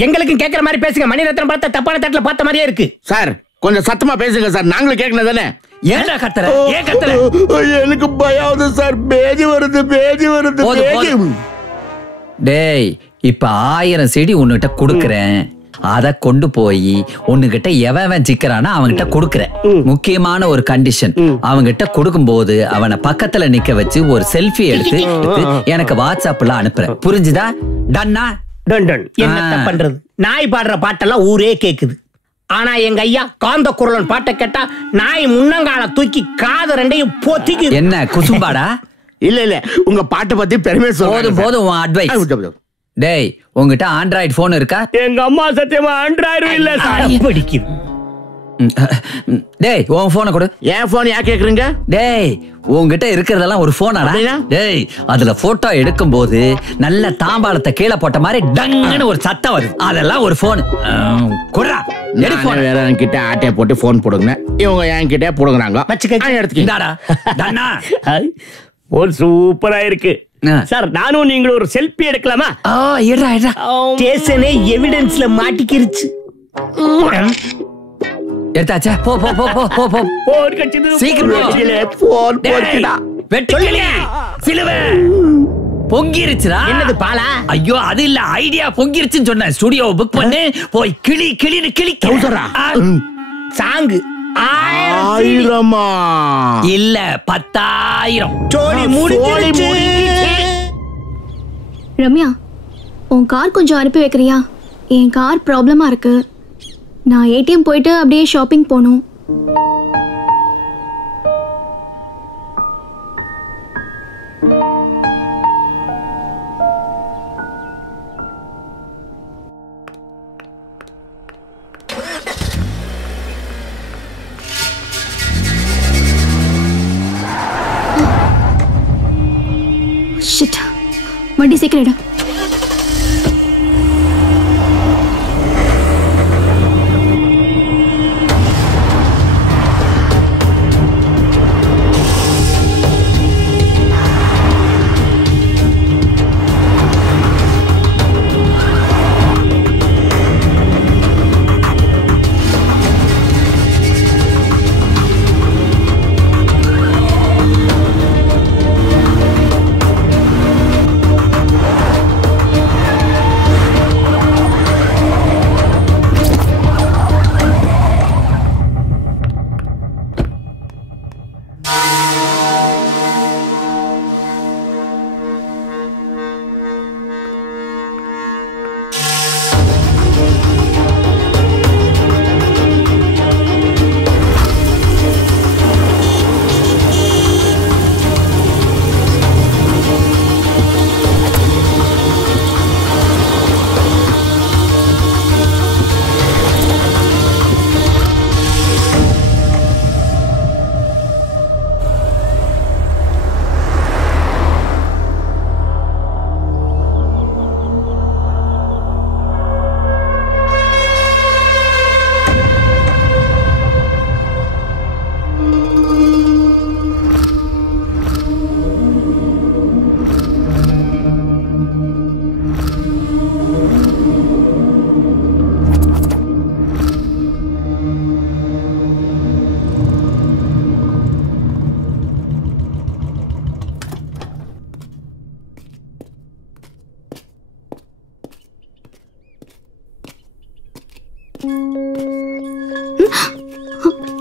எங்களுக்கு கேக்குற மாதிரி பேசுங்க. மணிரத்னம் பார்த்த தப்பான தட்டுல பார்த்த மாதிரியே இருக்கு. சார் கொஞ்சம் சத்தமா பேசுங்க சார், நாங்களும் கேட்கணும் தானே. ஏன்டா கத்துற? ஏன் கத்துற? எனக்கு பயாவது சார், பேதி வருது பேதி வருது. டேய், இப்ப 1000 சிடி உன்கிட்ட குடுக்கறேன். அத கொண்டு போய் உன்கிட்ட எவன் சிக்கிறானா அவன்கிட்ட குடுக்கறேன். முக்கியமான ஒரு கண்டிஷன், அவன்கிட்ட கொடுக்கும் போது அவனை பக்கத்துல நிக்க வச்சு ஒரு செல்ஃபி எடுத்து எனக்கு வாட்ஸ்அப்ல அனுப்புறேன். புரிஞ்சுதா? டன்னா? Done done. என்ன பண்றது? நாய் பாடுற பாட்டெல்லாம் ஊரே கேக்குது. ஆனா எங்க ஐயா காந்த குரலன் பாட்டை கேட்டா நாய் முன்னங்கால தூக்கி காது ரெண்டையும் பொத்திக்கு. என்ன குசும்பாடா? இல்ல இல்ல, உங்க பாட்டை பத்தி பெருமை சொல்லுங்க. போதும் உன் அட்வைஸ். டேய், உங்ககிட்ட ஆண்ட்ராய்டு போன் இருக்கா? எங்க அம்மா சத்தியமா ஆண்ட்ராய்டு இல்ல சார். படிக்குது. டேய், உன் போனை கொடு. என் போன் யா கேக்குறீங்க? டேய், உன்கிட்ட இருக்கிறதெல்லாம் ஒரு போனாடா? டேய், அதுல போட்டோ எடுக்கும் போது நல்ல தாம்பாளத்தை கீழே போட்ட மாதிரி டங்குன்னு ஒரு சத்தம் வருது. அதெல்லாம் ஒரு போன். குடுறா, எடு போன். வேற என்கிட்ட ஆட்டைய போட்டு போன் போடுங்க, இவங்க என்கிட்ட போடுங்கறாங்க. எடுத்துக்கிட்டாடா. டன்னா ஒரு சூப்பரா இருக்கு சார். நானும் நீங்களும் ஒரு செல்ஃபி எடுக்கலாமா? எடுறா எடுறா. ஸ்டேஷனே எவிடன்ஸ்ல மாட்டிக்கிருச்சு. எடுத்தாச்சா? போ போ போ போ போ போ. போன் கச்சிது. சீக்கிரம் போன் போடுடா. வெட்டுக்கிளி சிலுவை பொங்கிருச்சுடா. என்னது பாலா? ஐயோ அது இல்ல, ஐடியா பொங்கிருச்சுன்னு சொன்னேன். ஸ்டுடியோ புக் பண்ணு, போய் கிளி கிளின்னு கிளிக்கிறா. சாங்கு 1000 இல்ல 10,000. ஜோலி முடிஞ்சிருச்சு. ரம்யா, உன் கார் கொஞ்சம் அனுப்பி வைக்கிறியா? என் கார் ப்ராப்ளமா இருக்கு. நான் ஏடிஎம் போயிட்டு அப்படியே ஷாப்பிங் போகணும். ஷிட், வண்டி சீக்கிரம் எடு.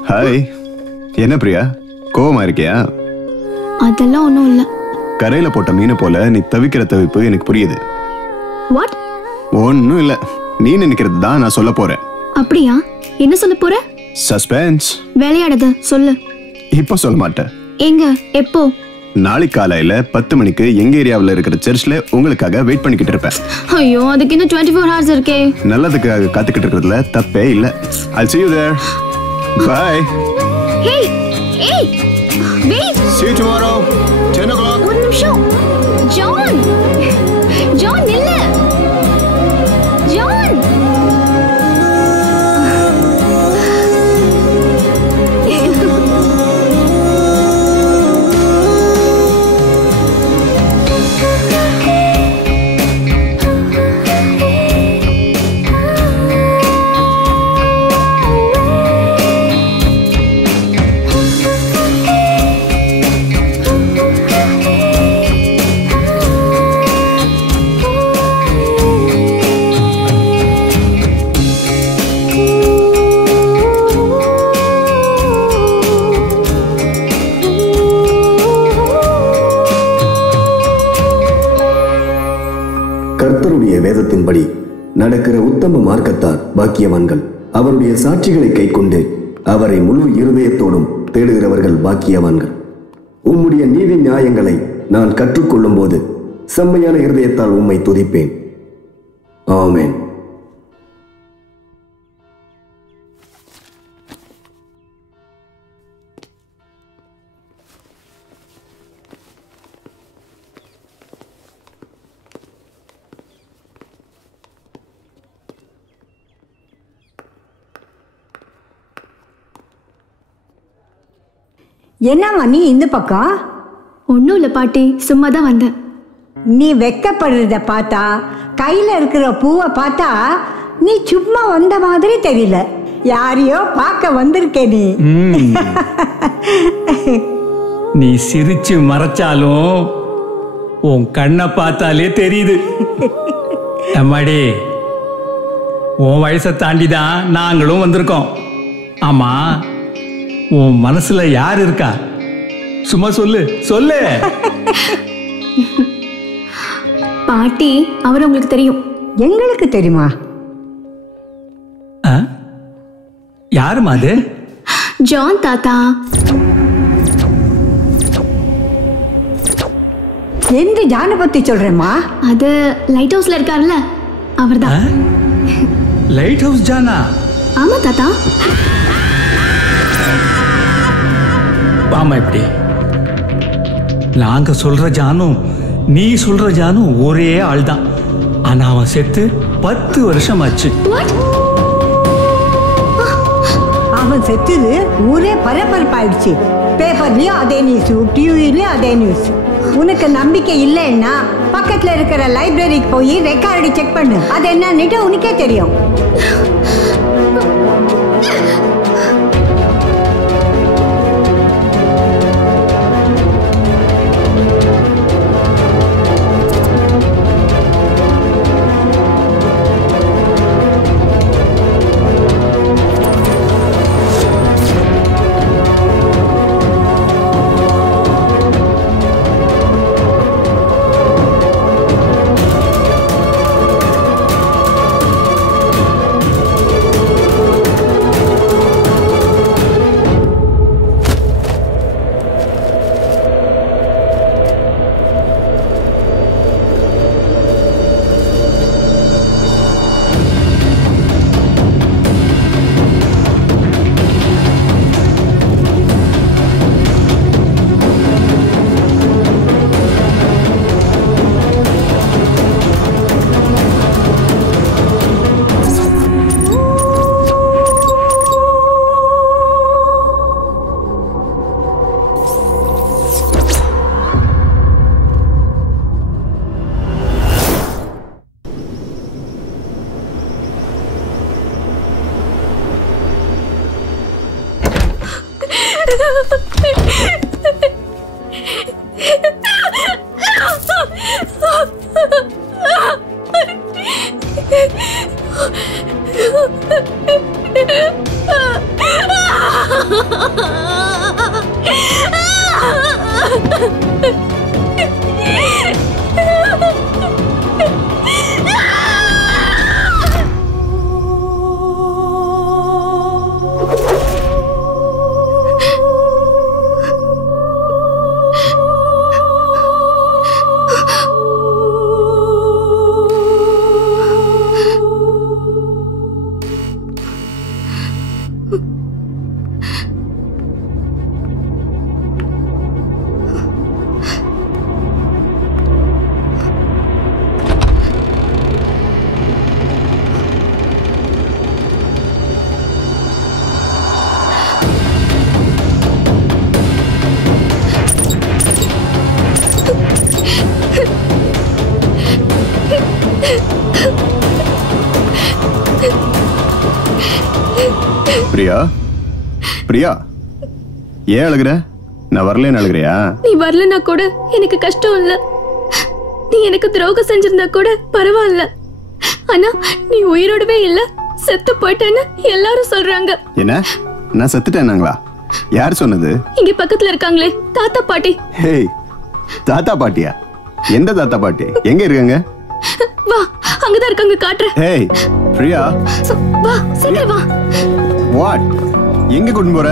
ஹாய். என்ன பிரியா, கோவமா இருக்கியா? அதெல்லாம் ஒண்ணும் இல்ல. கரையில போட்ட மீனை போல நீ தவிக்கிற தவிப்பு எனக்கு புரியுது. வாட்? ஒன்னும் இல்ல, நீ நினைக்கிறது தான் நான் சொல்ல போறேன். அப்படியா? என்ன சொல்ல போற? சஸ்பென்ஸ். விளையாடாத, சொல்லு. இப்ப சொல்ல மாட்டேன். எங்க, எப்போ? நாளைக்கு காலையில 10 மணிக்கு எங்க ஏரியாவில் இருக்கிற சர்ச்ல உங்களுக்காக வெயிட் பண்ணிக்கிட்டு இருப்பேன். ஐயோ, அதுக்கு இன்னும் 24 hours இருக்கே. நல்லதுக்காக காத்துக்கிட்டு இருக்கிறதுல தப்பே இல்ல. I'll see you there. Bye. Hey, hey, wait. See you tomorrow. 10 o'clock. ஒரு நிமிஷம். ஜான், ஜான் நில்லு. ஜான். கர்த்தருடைய வேதத்தின்படி நடக்கிற உத்தம மார்க்கத்தார் பாக்கியவான்கள். அவருடைய சாட்சிகளை கைக்கொண்டு அவரை முழு இருதயத்தோடும் தேடுகிறவர்கள் பாக்கியவான்கள். உம்முடைய நீதி நியாயங்களை நான் கற்றுக்கொள்ளும் போது செம்மையான இருதயத்தால் உம்மை துதிப்பேன். ஆமென். என்னம்மா நீ இந்த பக்கம்? ஒன்றும் இல்லை பாட்டி, சும்மா தான் வந்தேன். நீ வெக்கப்படுறத பார்த்தா, கையில் இருக்கிற பூவை பார்த்தா நீ சும்மா வந்த மாதிரி தெரியல. யாரையோ பார்க்க வந்திருக்கே நீ. நீ சிரிச்சு மறைச்சாலும் உன் கண்ணை பார்த்தாலே தெரியுது. அம்மாடி, உன் வயசை தாண்டி தான் நாங்களும் வந்திருக்கோம். ஆமா, உன் மனசுல யார் இருக்கா? சும்மா சொல்லு சொல்லு. பாட்டி, அவர் உங்களுக்கு தெரியும். எங்களுக்கு தெரியுமா? யாருமா அது? ஜான் தாத்தா. எந்த ஜானை பத்தி சொல்றேம்மா? அது லைட் ஹவுஸ்ல இருக்காருல்ல, அவர்தான். லைட் ஹவுஸ் ஜானா? ஆமா தாத்தா. ஆமா, இப்படி நாங்க சொல்ற ஜானும் நீ சொல்ற ஜானும் ஒரே ஆள் தான். ஆனா அவன் செத்து 10 வருஷம் ஆச்சு. அவன் செத்துது ஊரே பரபரப்பாயிடுச்சு. பேப்பர்லயும் அதே நியூஸ், டிவிலயும் அதே நியூஸ். உனக்கு நம்பிக்கை இல்லைன்னா பக்கத்துல இருக்கிற லைப்ரரிக்கு போய் ரெக்கார்டு செக் பண்ணு. அது என்னன்னுட்டு உனக்கே தெரியும். பிரியா பிரியா ஏன் அழுகுற? நான் வரலன்னு அழுகுறியா? நீ வரலனா கூட எனக்கு கஷ்டம் இல்ல. நீ எனக்கு துரோகம் செஞ்சிருந்தா கூட பரவாயில்ல. ஆனா நீ உயிரோடவே இல்ல, செத்து போயிட்டேன்னு எல்லாரும் சொல்றாங்க. என்ன? நான் செத்துட்டேனாங்களா? யார் சொன்னது? இங்க பக்கத்துல இருக்காங்களே தாத்தா பாட்டி. ஹேய், தாத்தா பாட்டியா? எந்த தாத்தா பாட்டி? எங்க இருக்காங்க? வா, அங்கதான் இருக்காங்க, காட்டுறேன். ஹேய் பிரியா, வா சீக்கிரம் வா. வாட்? எங்க கூட்டிட்டு போற?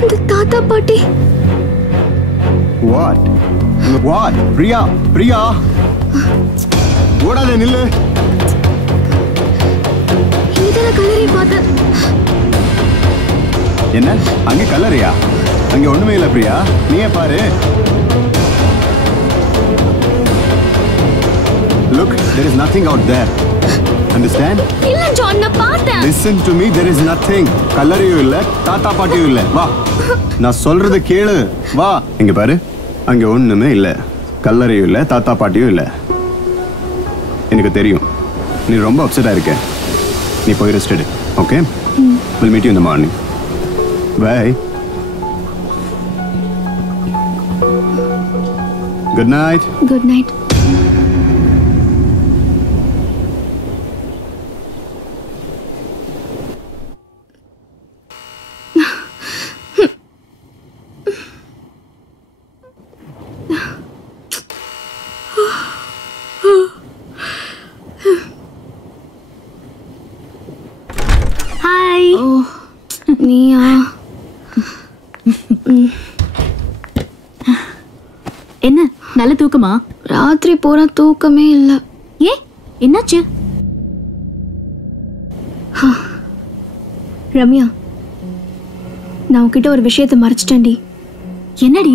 அந்த தாத்தா பாட்டி. வாட்? வாட்? பிரியா பிரியா, ஓடாத, நில்லு. இங்கதான கல்லறை பார்த்தேன். என்ன அங்க கல்லறையா? அங்க ஒண்ணுமே இல்ல பிரியா, நீயே பாரு. Look, there is nothing out there. Understand? இல்ல ஜான், நான் பார்த்தேன். Listen to me, there is nothing. கல்லறையும் இல்ல, தாத்தா பாட்டியும் இல்ல. வா, நான் சொல்றது கேளு. வா, இங்க பாரு. அங்க ஒண்ணுமே இல்ல, கல்லறையும் இல்ல, தாத்தா பாட்டியும் இல்ல. எனக்கு தெரியும் நீ ரொம்ப அப்செட்டா இருக்க. நீ போய் ரெஸ்ட் எடு. Okay, we'll meet you in the morning. Bye. Good night. Good night. Hi. நீயா? என்ன நல்ல தூக்கமா? ராத்திரி பூரா தூக்கமே இல்ல. ஏ என்னாச்சு? ரம்யா, நான் உன்கிட்ட ஒரு விஷயத்தை மறைச்சிட்டேன்டி. என்னடி?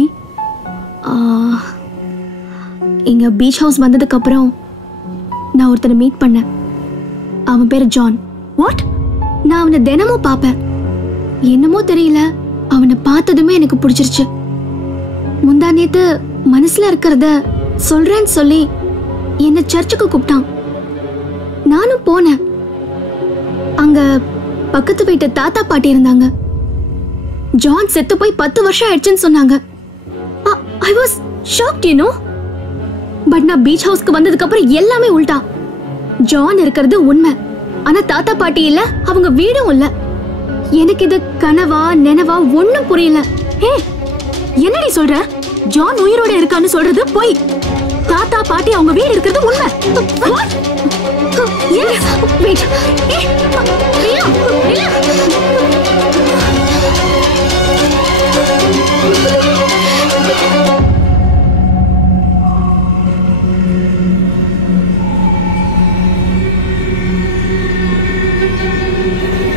இங்க பீச் ஹவுஸ் வந்ததுக்கு அப்புறம் நான் ஒருத்தனை மீட் பண்ணேன். அவன் பேரு ஜான். வாட்? நான் அவனை தினமும் பார்ப்பேன். என்னமோ தெரியல, அவனை பார்த்ததுமே எனக்கு பிடிச்சிருச்சு. முந்தா நேத்து மனசுல இருக்கிறத சொல்றேன்னு சொல்லி என்ன சர்ச்சுக்கு கூப்பிட்டான். நானும் போனேன். அங்க பக்கத்து வீட்டு தாத்தா பாட்டி இருந்தாங்க. ஜான் செத்து போய் 10 வருஷம் ஆயிடுச்சுன்னு சொன்னாங்க. I was shocked, you know. But நான் பீச் ஹவுஸ்க்கு வந்ததுக்கு அப்புறம் எல்லாமே உல்டா. ஜான் இருக்கிறது உண்மை, ஆனா தாத்தா பாட்டி இல்ல, அவங்க வீடும் இல்ல. எனக்கு இது கனவா நினைவா ஒண்ணும் புரியல. ஏ என்னடி சொல்ற? ஜான் உயிரோட இருக்கான்னு சொல்றது போய். தாத்தா பாட்டி அவங்க வீடு இருக்கிறது உண்மை. What? Yes. Wait. Priya, Priya.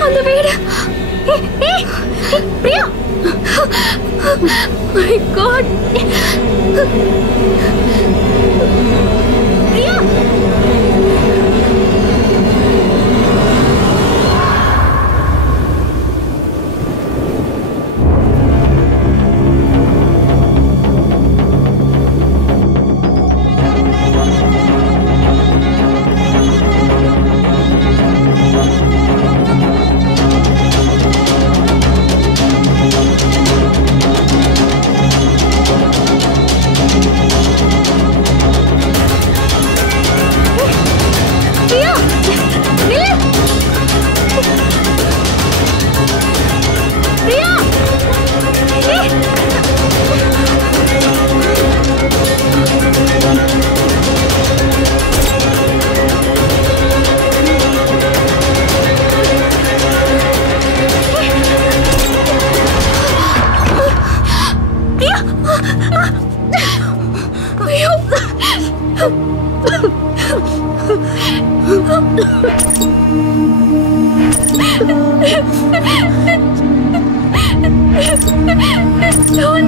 அந்த வீடு. பிரியா. My God. பிரியா.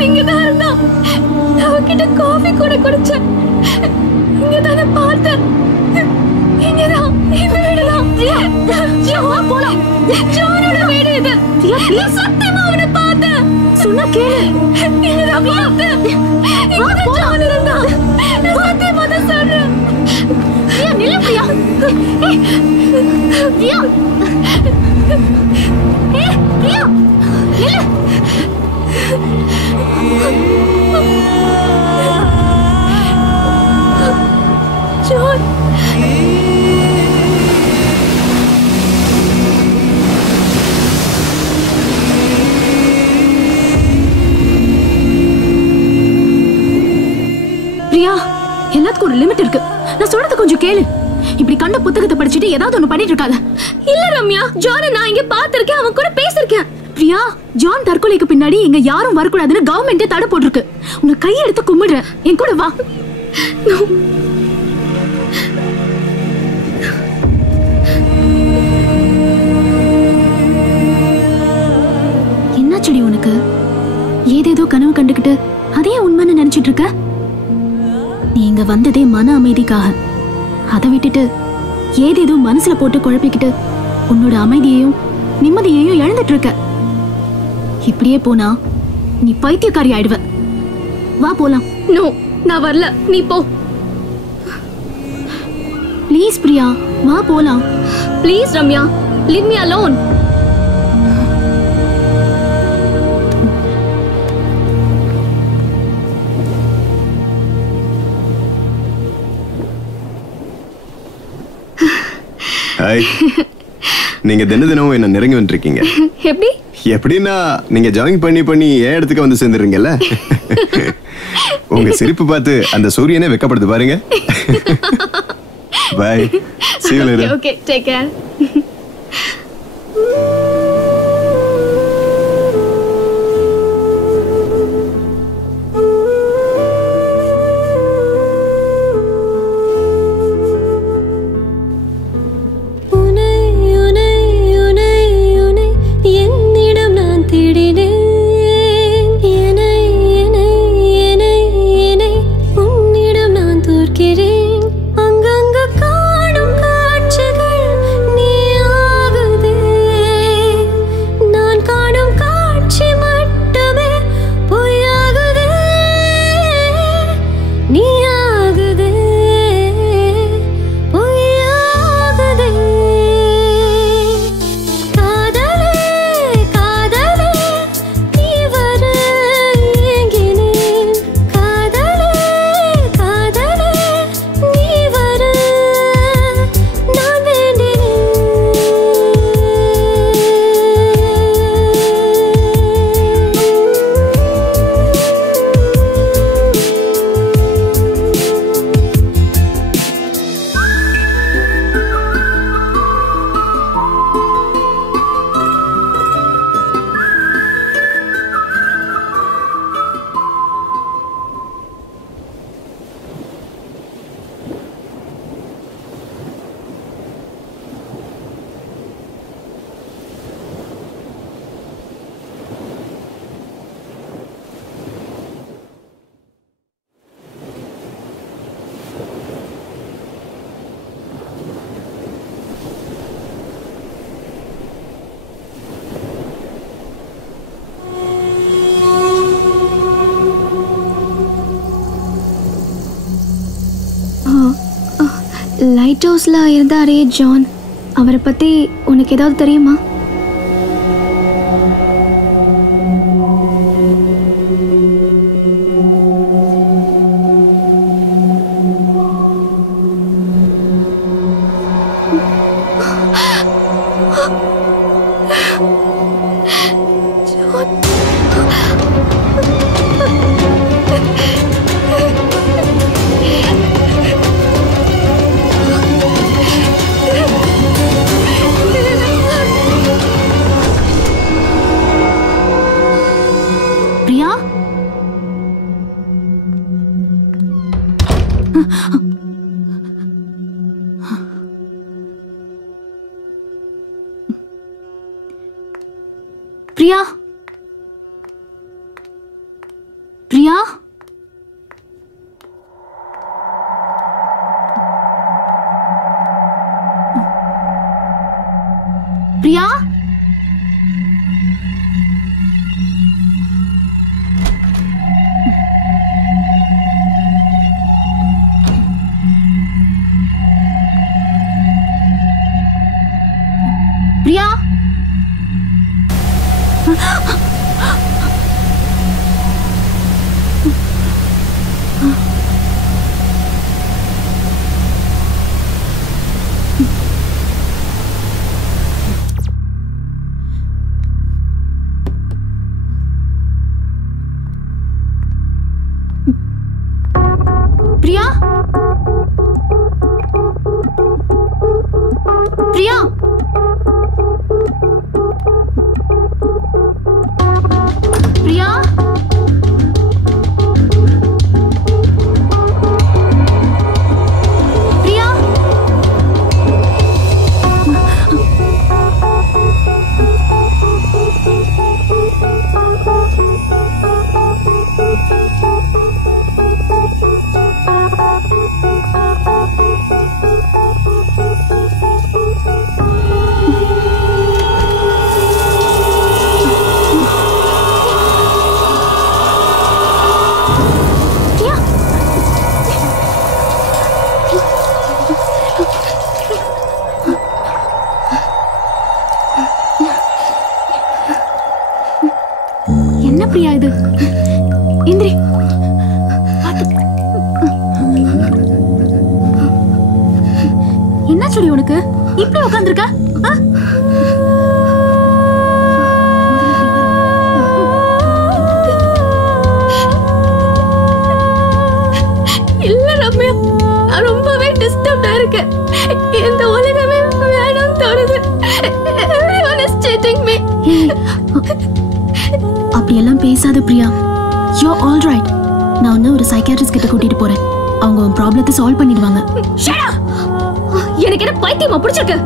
இங்கதான் இருந்தான். அவகிட்ட காஃபி கூட குடிச்சேன். இங்கதானே பார்த்தேன். இங்கதான், இந்த வீடுதான். போலாம். ஜானோட வீடு இது. சத்தியமா அவனை பார்த்தேன். சொன்னா கேளு. இது ரம்யா அத்தை. இங்க ஜான் இருந்தா. நான் சத்தியமா தான் சொல்றேன். பிரியா நில்லு பிரியா. பிரியா. பிரியா நில்லு. ஜான். பிரியா, எல்லாத்துக்கும் ஒரு லிமிட் இருக்கு. நான் சொல்றது கொஞ்சம் கேளு. இப்படி கண்ட புத்தகத்தை படிச்சுட்டு ஏதாவது ஒண்ணு பண்ணிட்டு இருக்காத. இல்ல ரம்யா, ஜானை நான் இங்க பாத்திருக்கேன், அவன் கூட பேசிருக்கேன். பிரியா, ஜான் தற்கொலைக்கு பின்னாடி இங்க யாரும் வரக்கூடாதுன்னு கவர்மெண்டே தடை போட்டிருக்கு. உன்னை கையெடுத்து கும்பிடுறேன், என் கூட வா. என்னாச்சடி உனக்கு? ஏதேதோ கனவு கண்டுகிட்டு அதையே உண்மைன்னு நினைச்சிட்டு இருக்க? நீங்க வந்ததே மன அமைதிக்காக. அதை விட்டுட்டு ஏதேதோ மனசுல போட்டு குழப்பிக்கிட்டு உன்னோட அமைதியையும் நிம்மதியையும் இழந்துட்டு இருக்க. இப்படியே போனா நீ பைத்தியக்காரி ஆயிடுவ. வா போலாம். நோ, நான் வரல, நீ போ. ப்ளீஸ் பிரியா, வா போலாம். Please Ramya, leave me alone. Hi. நீங்க தினமும் என்ன நெருங்கி வந்துருக்கீங்க. எப்படி? எப்படின்னா நீங்க ஜாயின் பண்ணி ஏன் இடத்துக்கு வந்து சேர்ந்துருங்கல்ல. உங்க சிரிப்பு பார்த்து அந்த சூரியனே வெக்கப்படுது பாருங்க. Bye. See you later. Okay, take care. Light ஹவுஸ்ல இருந்தாரே ஜான், அவரை பத்தி உனக்கு ஏதாவது தெரியுமா? பிரியா, பிரியா, பிரியா, பிரியா பிரியா பிரியா பிரியா என்ன பிரியா இது? இந்திரி என்ன சொல்லி உனக்கு இப்படி உட்கார்ந்திருக்க? இல்ல ரம்யா, நான் ரொம்பவே டிஸ்டர்ப்டா இருக்கேன். இந்த உலகமே வேணாம் தோணுது. Everyone is cheating me. அப்படியெல்லாம் பேசாத பிரியா. You all right. நான் உன்னை ஒரு சைக்காட்ரிஸ்ட் கிட்ட கூட்டிட்டு போறேன். அவங்க உன் ப்ராப்ளத்தை சால்வ் பண்ணிடுவாங்க. எனக்கு என்ன பைத்தியமா பிடிச்சிருக்கு?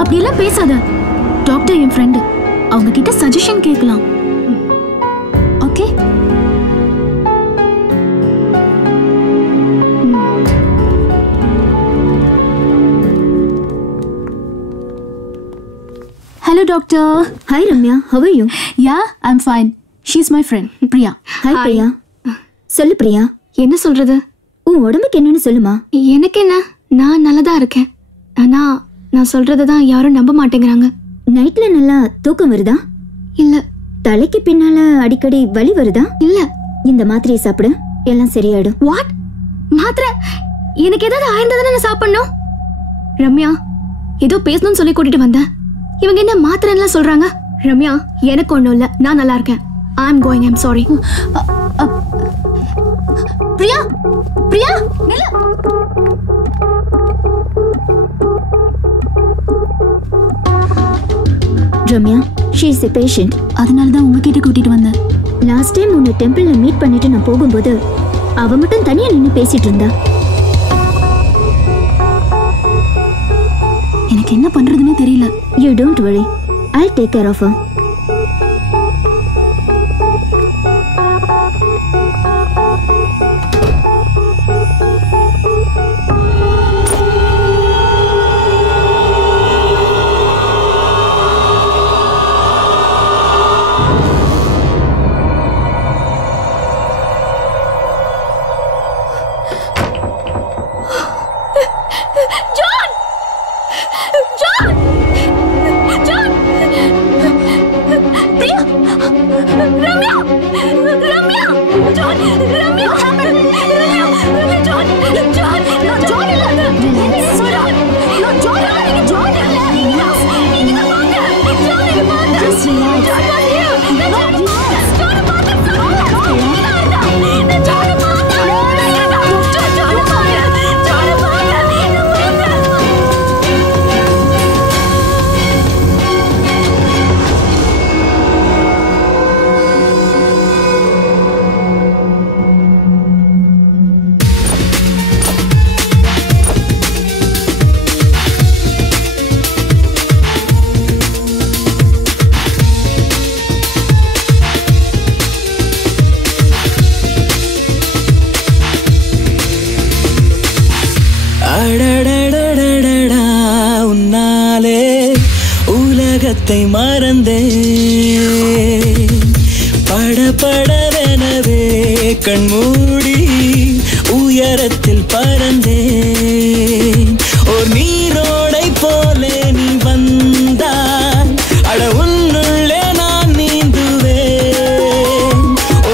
அப்படியெல்லாம் பேசாத. டாக்டர் என் ஃப்ரெண்டு, அவங்க கிட்ட சஜஷன் கேட்கலாம். Okay? Hello doctor. Hi Ramya, how are you? Yeah, I'm fine. She's my friend, Priya. Hi Priya. சொல்லு பிரியா, என்ன சொல்றது? உன் உடம்புக்கு என்னன்னு சொல்லுமா. எனக்கு என்ன, நான் நல்லதா இருக்கேன். ஆனா நான் சொல்றதுதான் யாரும் நம்ப மாட்டேங்கிறாங்க. நைட்ல நல்லா தூக்கம் வருதா? இல்ல. தலைக்கு பின்னால அடிக்கடி வலி வருதா? இல்ல. இந்த மாத்திரையை சாப்பிடு, எல்லாம் சரியாயிடும். வாட்? மாத்திரை? எனக்கு ஏதாவது ஆயிருந்ததுன்னு நான் சாப்பிடணும்? ரம்யா, ஏதோ பேசணும்னு சொல்லி கூட்டிட்டு வந்தேன். இவங்க என்ன மாத்திரைன்னு சொல்றாங்க? ரம்யா, எனக்கு ஒண்ணும் இல்ல, நான் நல்லா இருக்கேன். I'm going, I'm sorry. Priya, Priya, நில்லு. Ramya, she is a patient. அதனால தான் உங்ககிட்ட கூட்டிட்டு வந்தேன். லாஸ்ட் டைம் உன்னை டெம்பிள்ல மீட் பண்ணிட்டு நான் போகும்போது அவ மட்டும் தனியா நின்னு பேசிட்டு இருந்தா. எனக்கு என்ன பண்றதுன்னு தெரியல. You don't worry, I'll take care of her. உலகத்தை மறந்தேன், படபடவெனவே கண்மூடி உயரத்தில் பறந்தேன். ஒரு நீரோடை போலே நீ வந்தாய், அட உன்னுள்ளே நான் நீந்துவேன்.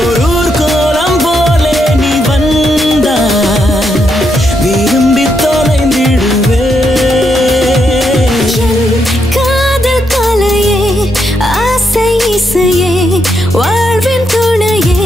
ஒரு ஊர்கோலம் போலே நீ வந்தாய், விரும்பி தொலைந்திடுவேன். வாழ்வின் துணையே,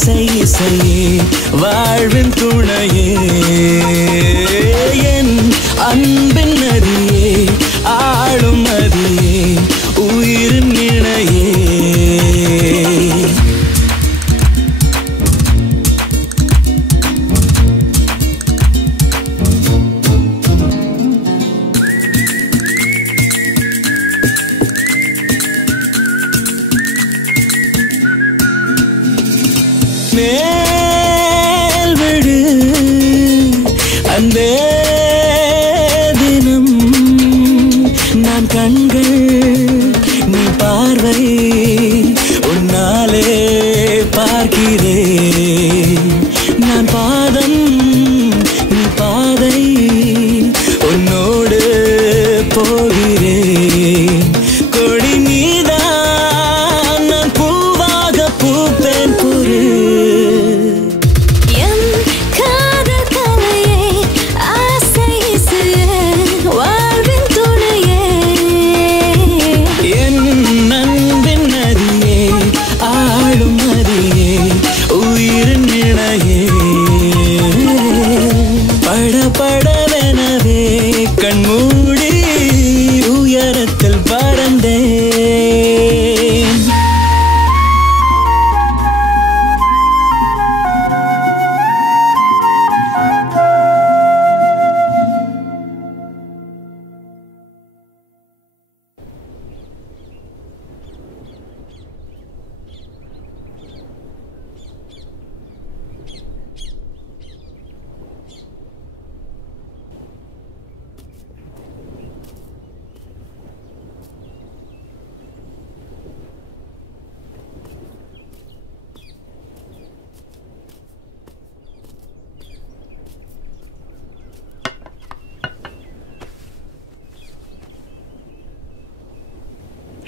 ஆசை இசையே வாழ்வின் துணையே என் அன்பின் நதியே ஆளும் நதியே உயிரின் இணையே மேல் விடு அன்பே தினம் நான் கண்கள் நீ பார்வை உன்னாலே பார்க்கிறேன் நான் பாதம் நீ பாதை உன்னோடு போகிறேன் கொடி நீதான் நான் பூவாக பூப்பேன் பொரு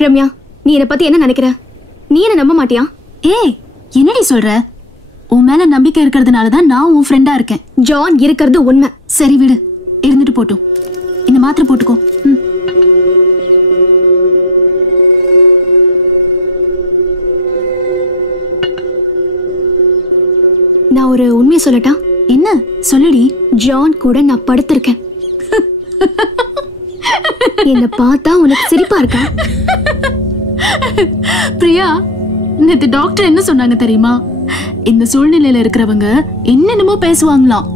ரம்யா, நீ என்னை பத்தி என்ன நினைக்கிற? நீ என்ன நம்ப மாட்டியா? ஏய், என்னடி சொல்ற? உன் மேல நம்பிக்கை இருக்கிறதுனால தான் நான் உன் ஃப்ரெண்டா இருக்கேன். ஜான் இருக்கிறது உண்மை. சரி விடு, இருந்துட்டு போட்டும். இந்த மாத்திரை போட்டுக்கோ. நான் ஒரு உண்மையை சொல்லட்டா? என்ன சொல்லுடி? ஜான் கூட நான் படுத்திருக்கேன். என்ன பார்த்தா உனக்கு சிரிப்பா இருக்கா? பிரியா, நேத்து டாக்டர் என்ன சொன்னாங்க தெரியுமா? இந்த சூழ்நிலையில இருக்கிறவங்க என்னென்னமோ பேசுவாங்களாம்.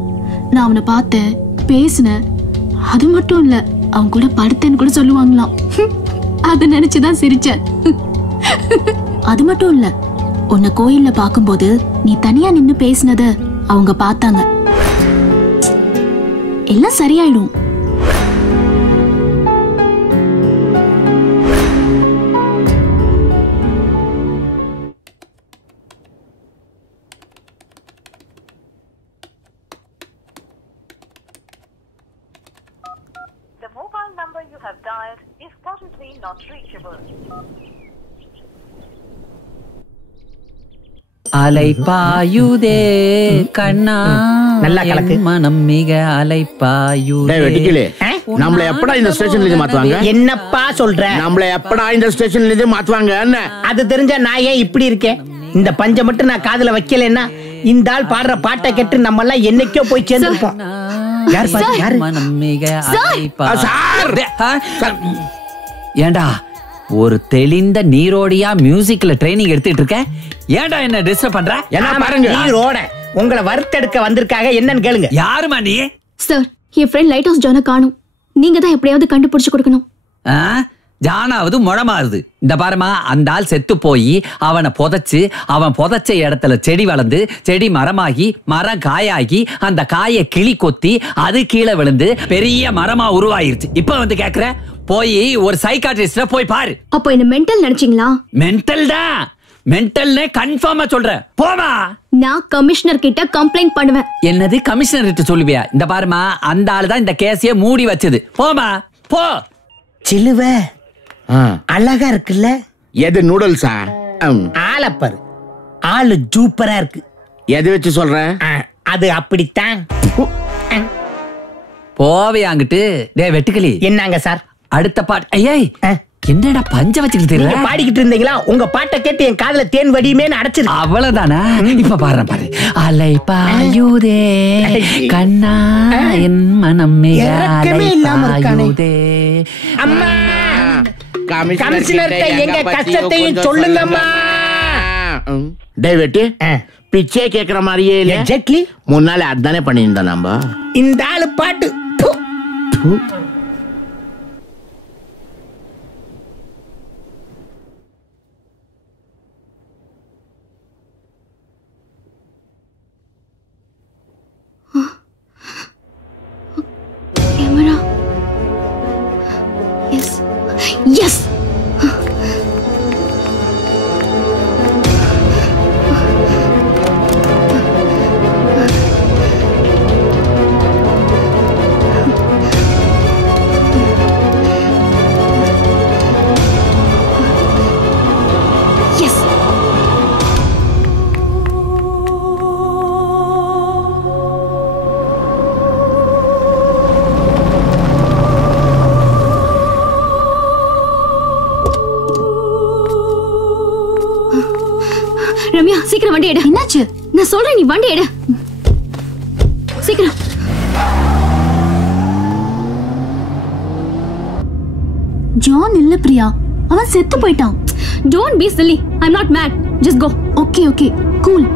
நான் அவனை பார்த்தேன், பேசினேன். அது மட்டும் இல்ல, அவன் கூட படுத்தேன்னு கூட சொல்லுவாங்களாம். அதை நினைச்சுதான் சிரிச்சேன். அது மட்டும் இல்ல, உன்னை கோயில்ல பாக்கும்போது நீ தனியா நின்னு பேசினத அவங்க பார்த்தாங்க. எல்லாம் சரியாயிடும். அலைப்பாயுதே கண்ணா, நல்லா கலக்கு. மனம் மிக அலைப்பாயுதே. நம்மள எப்படா இந்த ஸ்டேஷன்ல இருந்து மாத்துவாங்க? என்னப்பா சொல்ற? நம்மள எப்படா இந்த ஸ்டேஷன்ல இருந்து மாத்துவாங்க? என்ன அது தெரிஞ்சா நான் ஏன் இப்படி இருக்கேன்? இந்த பஞ்ச மட்டும் நான் காதுல வைக்கலன்னா இந்த ஆள் பாடுற பாட்டை கேட்டு நம்ம எல்லாம் என்னைக்கோ போய் சேர்ந்திருப்போம். யார் பாரு, யாரு? மனம் மிக ஏண்டா ஒரு தெளிந்த நீரோடியா மியூசிக்ல ட்ரைனிங் எடுத்துட்டு இருக்க, ஏண்டா என்ன டிஸ்டர்ப் பண்ற? என்ன பாருங்க, நீரோட உங்களை வறுத்தெடுக்க வந்திருக்காங்க. என்னன்னு கேளுங்க. யாருமா நீ? சார், என் ஃப்ரெண்ட் லைட் ஹவுஸ் ஜானை காணும். நீங்க தான் எப்படியாவது கண்டுபிடிச்சு கொடுக்கணும். ஜானாவது முழமாறுது. இந்த பாருமா, அந்த ஆள் செத்து போய் அவனை புதைச்சு, அவன் புதைச்ச இடத்துல செடி வளர்ந்து, செடி மரமாகி, மரம் காயாகி, அந்த காயை கிளி கொத்தி அது கீழே விழுந்து பெரிய மரமா உருவாயிருச்சு. இப்ப வந்து கேக்குற, போய் ஒரு சைக்காட்ரிஸ்ட போய் பாரு. அப்போ என்ன மென்டல் நினைச்சீங்களா? மென்டல் தான், மென்டல்னே கன்ஃபார்மா சொல்றேன். போமா, நான் கமிஷனர் கிட்ட கம்ப்ளைண்ட் பண்ணுவேன். என்னது கமிஷனர் கிட்ட சொல்லுவியா? இந்த பாருமா, அந்த ஆளு தான் இந்த கேஸையே மூடி வச்சது. போமா போ. சிலுவ அழகா இருக்குல்ல? எது நூடுல்ஸா? ஆலப்பர் ஆளு சூப்பரா இருக்கு. எதை வச்சு சொல்ற? அது அப்படித்தான். போவே அங்கிட்டு. டே வெட்டுக்கிளி. என்னங்க சார்? அடுத்த பாட்டு. ஐயே என்னடா பஞ்ச வச்சுக்கிட்டு நீங்க தெரியல பாடிக்கிட்டு இருந்தீங்களா? உங்க பாட்டை கேட்டு என் காதுல தேன் வடியுமேன்னு அடைச்சிரு. அவ்வளவுதானா? இப்ப பாரு பாரு. அலை பாயுதே கண்ணா என் மனம் இறக்கமே இல்லாம இருக்கானே. அம்மா கமிஷனர்ட்ட எங்க கஷ்டத்தையும் சொல்லுங்கம்மா. டேய் வெட்டி, பிச்சை கேக்குற மாதிரியே இல்ல. எக்ஸாக்ட்லி. முன்னால அதானே பண்ணியிருந்தோம் நம்ம. இந்த ஆளு பாட்டு கேமரா. S S. ரம்யா சீக்கிரம் வண்டி எடு. என்னாச்சு? நான் சொல்றேன், நீ வண்டி எடு சீக்கிரம். ஜான் இல்ல பிரியா, அவன் செத்து போயிட்டான். Don't be silly. I'm not mad. Just go. Okay okay cool.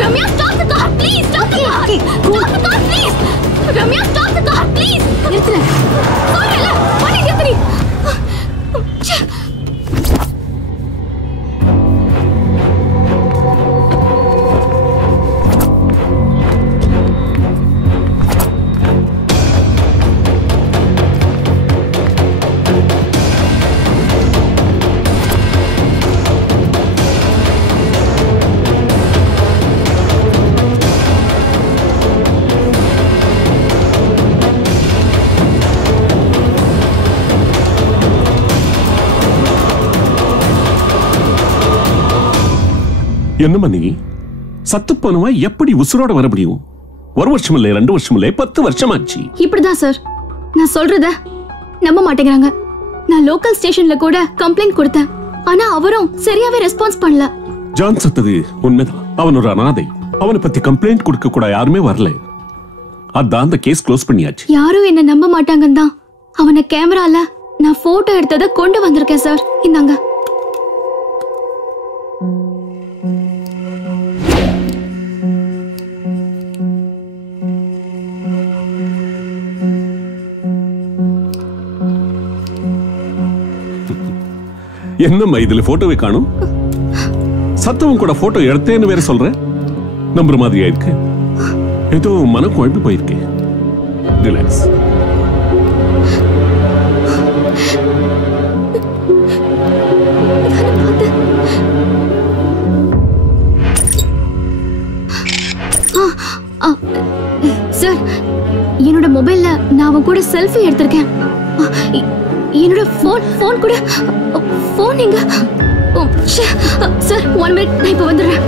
Ramya, stop the car, please. Stop the car. Stop the car, please. Ramya, stop the car, please. நிறுத்துற. சொல்றேன்ல, வண்டி நிறுத்துறீ. என்னம்மா நீ சத்து போனவா எப்படி உசுரோட வர முடியும்? ஒரு வருஷம் இல்ல, 2 வருஷம் இல்ல, 10 வருஷம் ஆச்சு. இப்படிதான் சார், நான் சொல்றத நம்ப மாட்டேங்கிறாங்க. நான் லோக்கல் ஸ்டேஷன்ல கூட கம்ப்ளைண்ட் கொடுத்தேன், ஆனா அவரும் சரியாவே ரெஸ்பான்ஸ் பண்ணல. ஜான் சத்தது உண்மைதான். அவன் ஒரு அனாதை. அவனை பத்தி கம்ப்ளைண்ட் கொடுக்க கூட யாருமே வரல. அதான் அந்த கேஸ் க்ளோஸ் பண்ணியாச்சு. யாரும் என்ன நம்ப மாட்டாங்கன்னு தான் அவனை கேமரால நான் போட்டோ எடுத்ததை கொண்டு வந்திருக்கேன் சார். இந்தாங்க. என்னம்மா இதுல போட்டோவை காணும்? சத்தவன் கூட போட்டோ எடுத்தேன்னு வேற சொல்ற. நம்புற மாதிரியா இருக்கு? ஏதோ மனம் குழம்பி போயிருக்கு. ரிலாக்ஸ். சார், என்னோட மொபைல்ல நான் அவன் கூட செல்ஃபி எடுத்திருக்கேன். என்னோட போன் கூட போன் எங்க? சார் 1 மினிட், நான் இப்ப வந்துடுறேன்.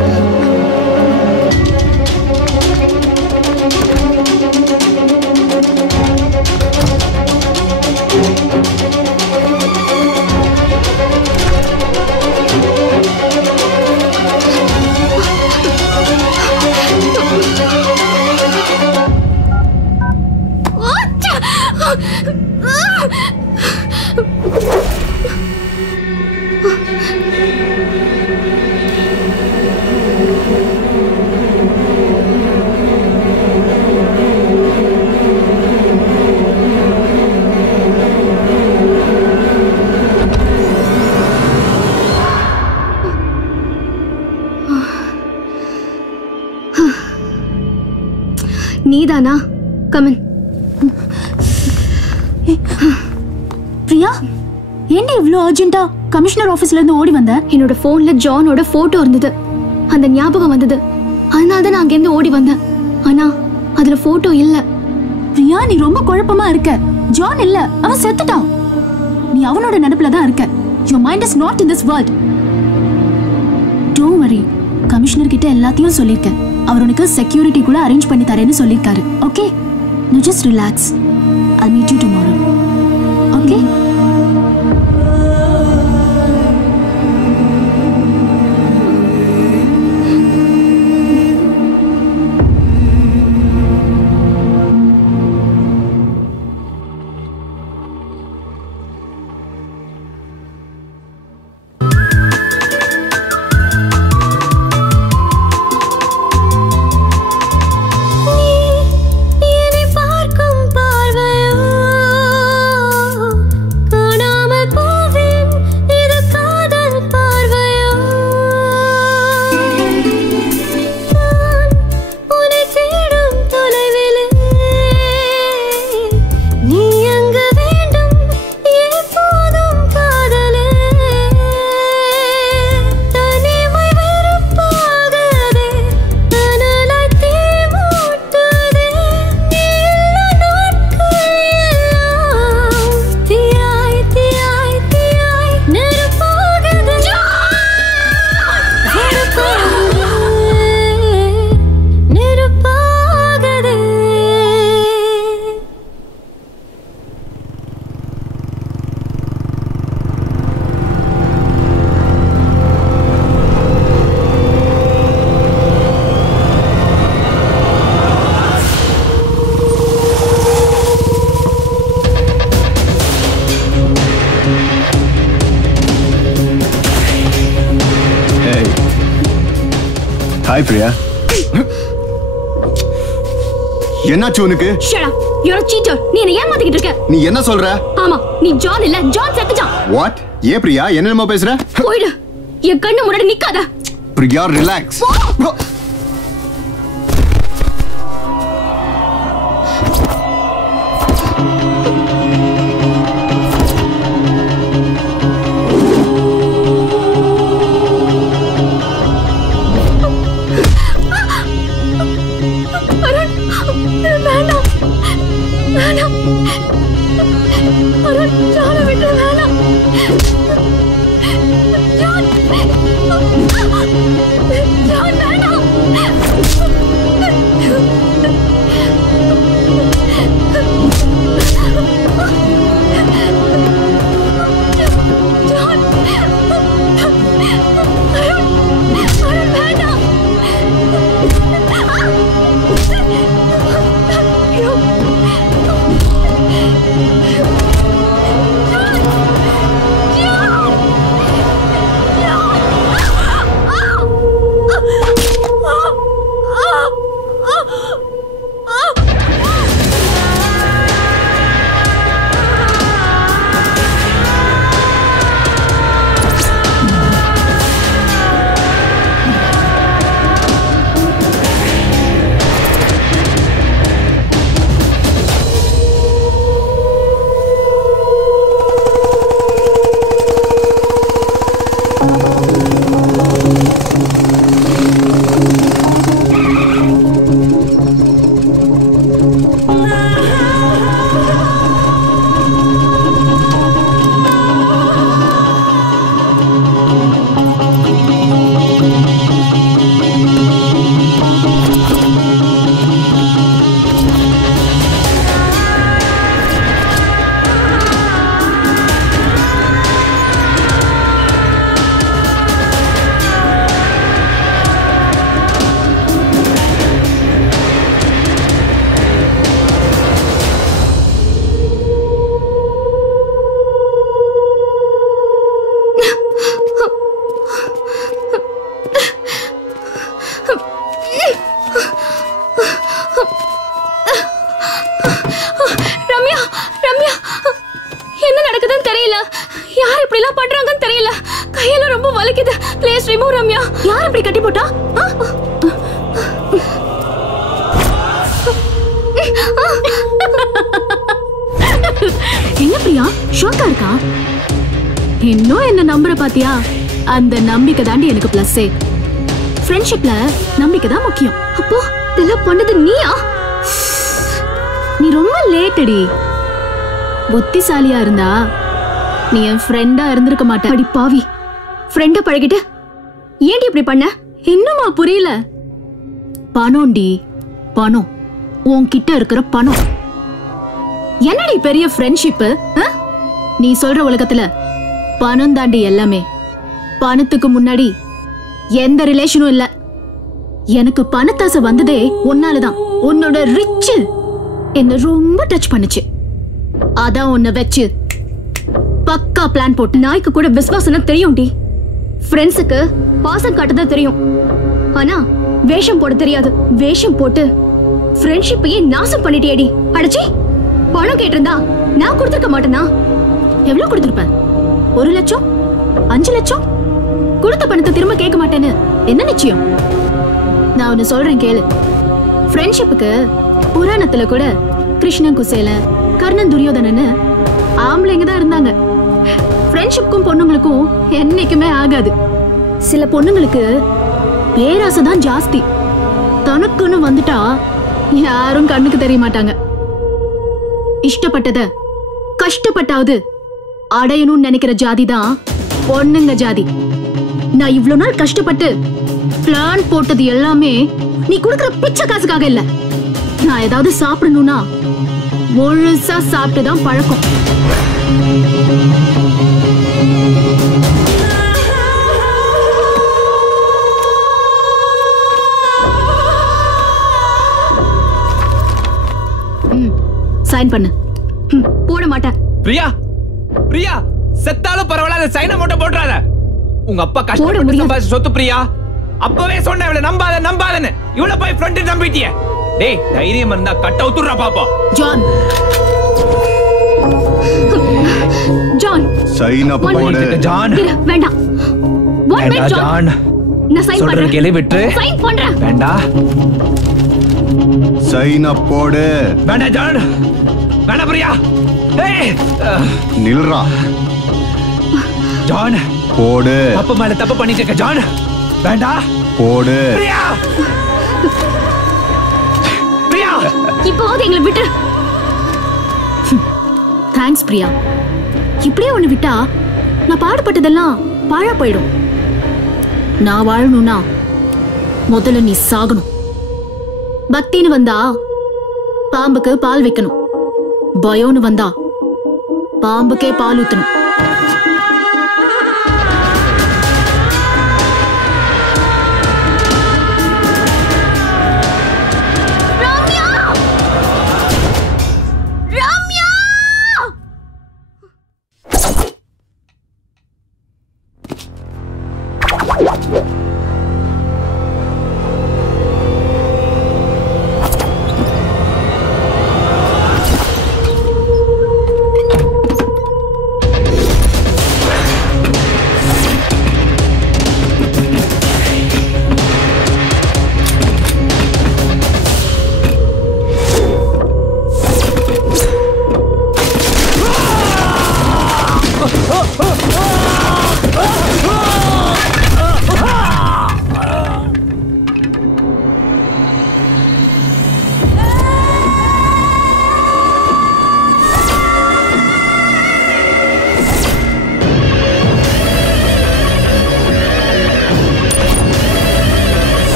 நீதானா? கமன். பிரியா, என்ன இவ்ளோ அர்ஜென்ட்டா கமிஷனர் ஆபீஸ்ல இருந்து ஓடி வந்த? என்னோட போன்ல ஜானோட போட்டோ இருந்தது, அந்த ஞாபகம் வந்தது. அதனால தான் நான் அங்க இருந்து ஓடி வந்தேன். ஆனா அதுல போட்டோ இல்ல. பிரியா, நீ ரொம்ப குழப்பமா இருக்க. ஜான் இல்ல, அவன் செத்துட்டான். நீ நீ அவனோட நினைப்புல தான் இருக்க. Your mind is not in this world. Don't worry. Commissioner கிட்ட எல்லாத்தையும் சொல்லிருக்கேன். அவர் உனக்கு செக்யூரிட்டி கூட அரேஞ்ச் பண்ணி தரேன்னு சொல்லிருக்காரு. Okay? Now just relax. I'll meet you tomorrow. Okay? Hi Priya. என்னாச்சு உனக்கு? Shut up. You're a cheater. நீ என்ன ஏமாத்திக்கிட்டு இருக்க. நீ என்ன சொல்ற? ஆமா, நீ ஜான் இல்ல, ஜான் செத்துட்டான். What? ஏ பிரியா, என்னமா பேசுற? போய்டு. என் கண்ணு முன்னாடி நிக்காத. பிரியா, ரிலாக்ஸ். அந்த நம்பிக்கை தாண்டி எனக்கு பிளஸ்ஸே. ஃப்ரெண்ட்ஷிப்ல நம்பிக்கை தான் முக்கியம். அப்போ இதெல்லாம் பண்ணது நீயா? நீ ரொம்ப லேட்டடி. புத்திசாலியா இருந்தா நீ என் ஃப்ரெண்டா இருந்திருக்க மாட்ட. அடி பாவி, ஃப்ரெண்ட பழகிட்டு ஏன்டி இப்படி பண்ண? இன்னுமா புரியல? பணம்டி, பணம். உன்கிட்ட இருக்கிற பணம். என்னடி பெரிய ஃப்ரெண்ட்ஷிப்? நீ சொல்ற உலகத்துல பணம் தாண்டி எல்லாமே. பணத்துக்கு முன்னாடி எந்த ரிலேஷனும் இல்ல. எனக்கு பணத்தாசை வந்ததே உன்னாலதான். உன்னோட ரிச் என்ன ரொம்ப டச் பண்ணுச்சு. அதான் உன்னை வச்சு பக்கா பிளான் போட்டு. நாய்க்கு கூட விசுவாசம் தெரியும்டி. ஃப்ரெண்ட்ஸுக்கு பாசம் காட்டதான் தெரியும், ஆனா வேஷம் போட தெரியாது. வேஷம் போட்டு ஃப்ரெண்ட்ஷிப்பையே நாசம் பண்ணிட்டேடி. அடச்சி, பணம் கேட்டிருந்தா நான் கொடுத்துருக்க மாட்டேனா? எவ்வளவு கொடுத்திருப்பேன்? 1 லட்சம், 5 லட்சம்? கொடுத்த பணத்தை திரும்ப கேட்க மாட்டேன்னு என்ன நிச்சயம்? நான் ஒன்னு சொல்றேன் கேளு. ஃப்ரெண்ட்ஷிப்புக்கு புராணத்துல கூட கிருஷ்ணன் குசேல, கர்ணன் துரியோதனன்னு ஆம்பளைங்க தான் இருந்தாங்க. ஃப்ரெண்ட்ஷிப்புக்கும் பொண்ணுங்களுக்கும் என்னைக்குமே ஆகாது. சில பொண்ணுங்களுக்கு பேராசை தான் ஜாஸ்தி. தனக்குன்னு வந்துட்டா யாரும் கண்ணுக்கு தெரிய மாட்டாங்க. இஷ்டப்பட்டத கஷ்டப்பட்டாவது அடையணும்னு நினைக்கிற ஜாதி தான் பொண்ணுங்க ஜாதி. நான் இவ்வளவு நாள் கஷ்டப்பட்டு பிளான் போட்டது எல்லாமே நீ கொடுக்கிற பிச்சை காசுக்காக இல்ல. நான் ஏதாவது சாப்பிடணும்னா முழுசா சாப்பிட்டுதான் பழக்கம். சைன் பண்ணு. போட மாட்டேன். பிரியா, பிரியா, செத்தாலும் பரவாயில்ல, அந்த சைனை மட்டும் போட்டுறாத. உங்க அப்பா கஷ்டப்பட்டு சம்பாதிச்ச சொத்து பிரியா. அப்பவே சொன்ன இவளை நம்பாத நம்பாதன்னு. இவளை போய் ஃப்ரெண்ட் நம்பிட்டிய. டேய், தைரியம் இருந்தா கட்ட உத்துறா பாப்பா. ஜான், ஜான், சைனா போடு. ஜான், வேண்டாம். வேண்டாம் ஜான். நான் சைன் சொல்றது பண்றேன். கேளு, விட்டு. சைன் பண்றேன். வேண்டாம். சைனா போடு. வேண்டாம் ஜான். வேண்டாம் பிரியா. ஏய், நில்றா. ஜான் போடு. தப்பு மேல தப்பு பண்ணிட்டு இருக்க ஜான். வேண்டாம். போடு. பிரியா, பிரியா, இப்போது எங்களை விட்டு. தேங்க்ஸ் பிரியா. இப்படியே ஒண்ணு விட்டா நான் பாடுபட்டதெல்லாம் பாழா போயிடும். நான் வாழணும்னா முதல்ல நீ சாகணும். பக்தின்னு வந்தா பாம்புக்கு பால் வைக்கணும். பயம்னு வந்தா பாம்புக்கே பால் ஊத்தணும்.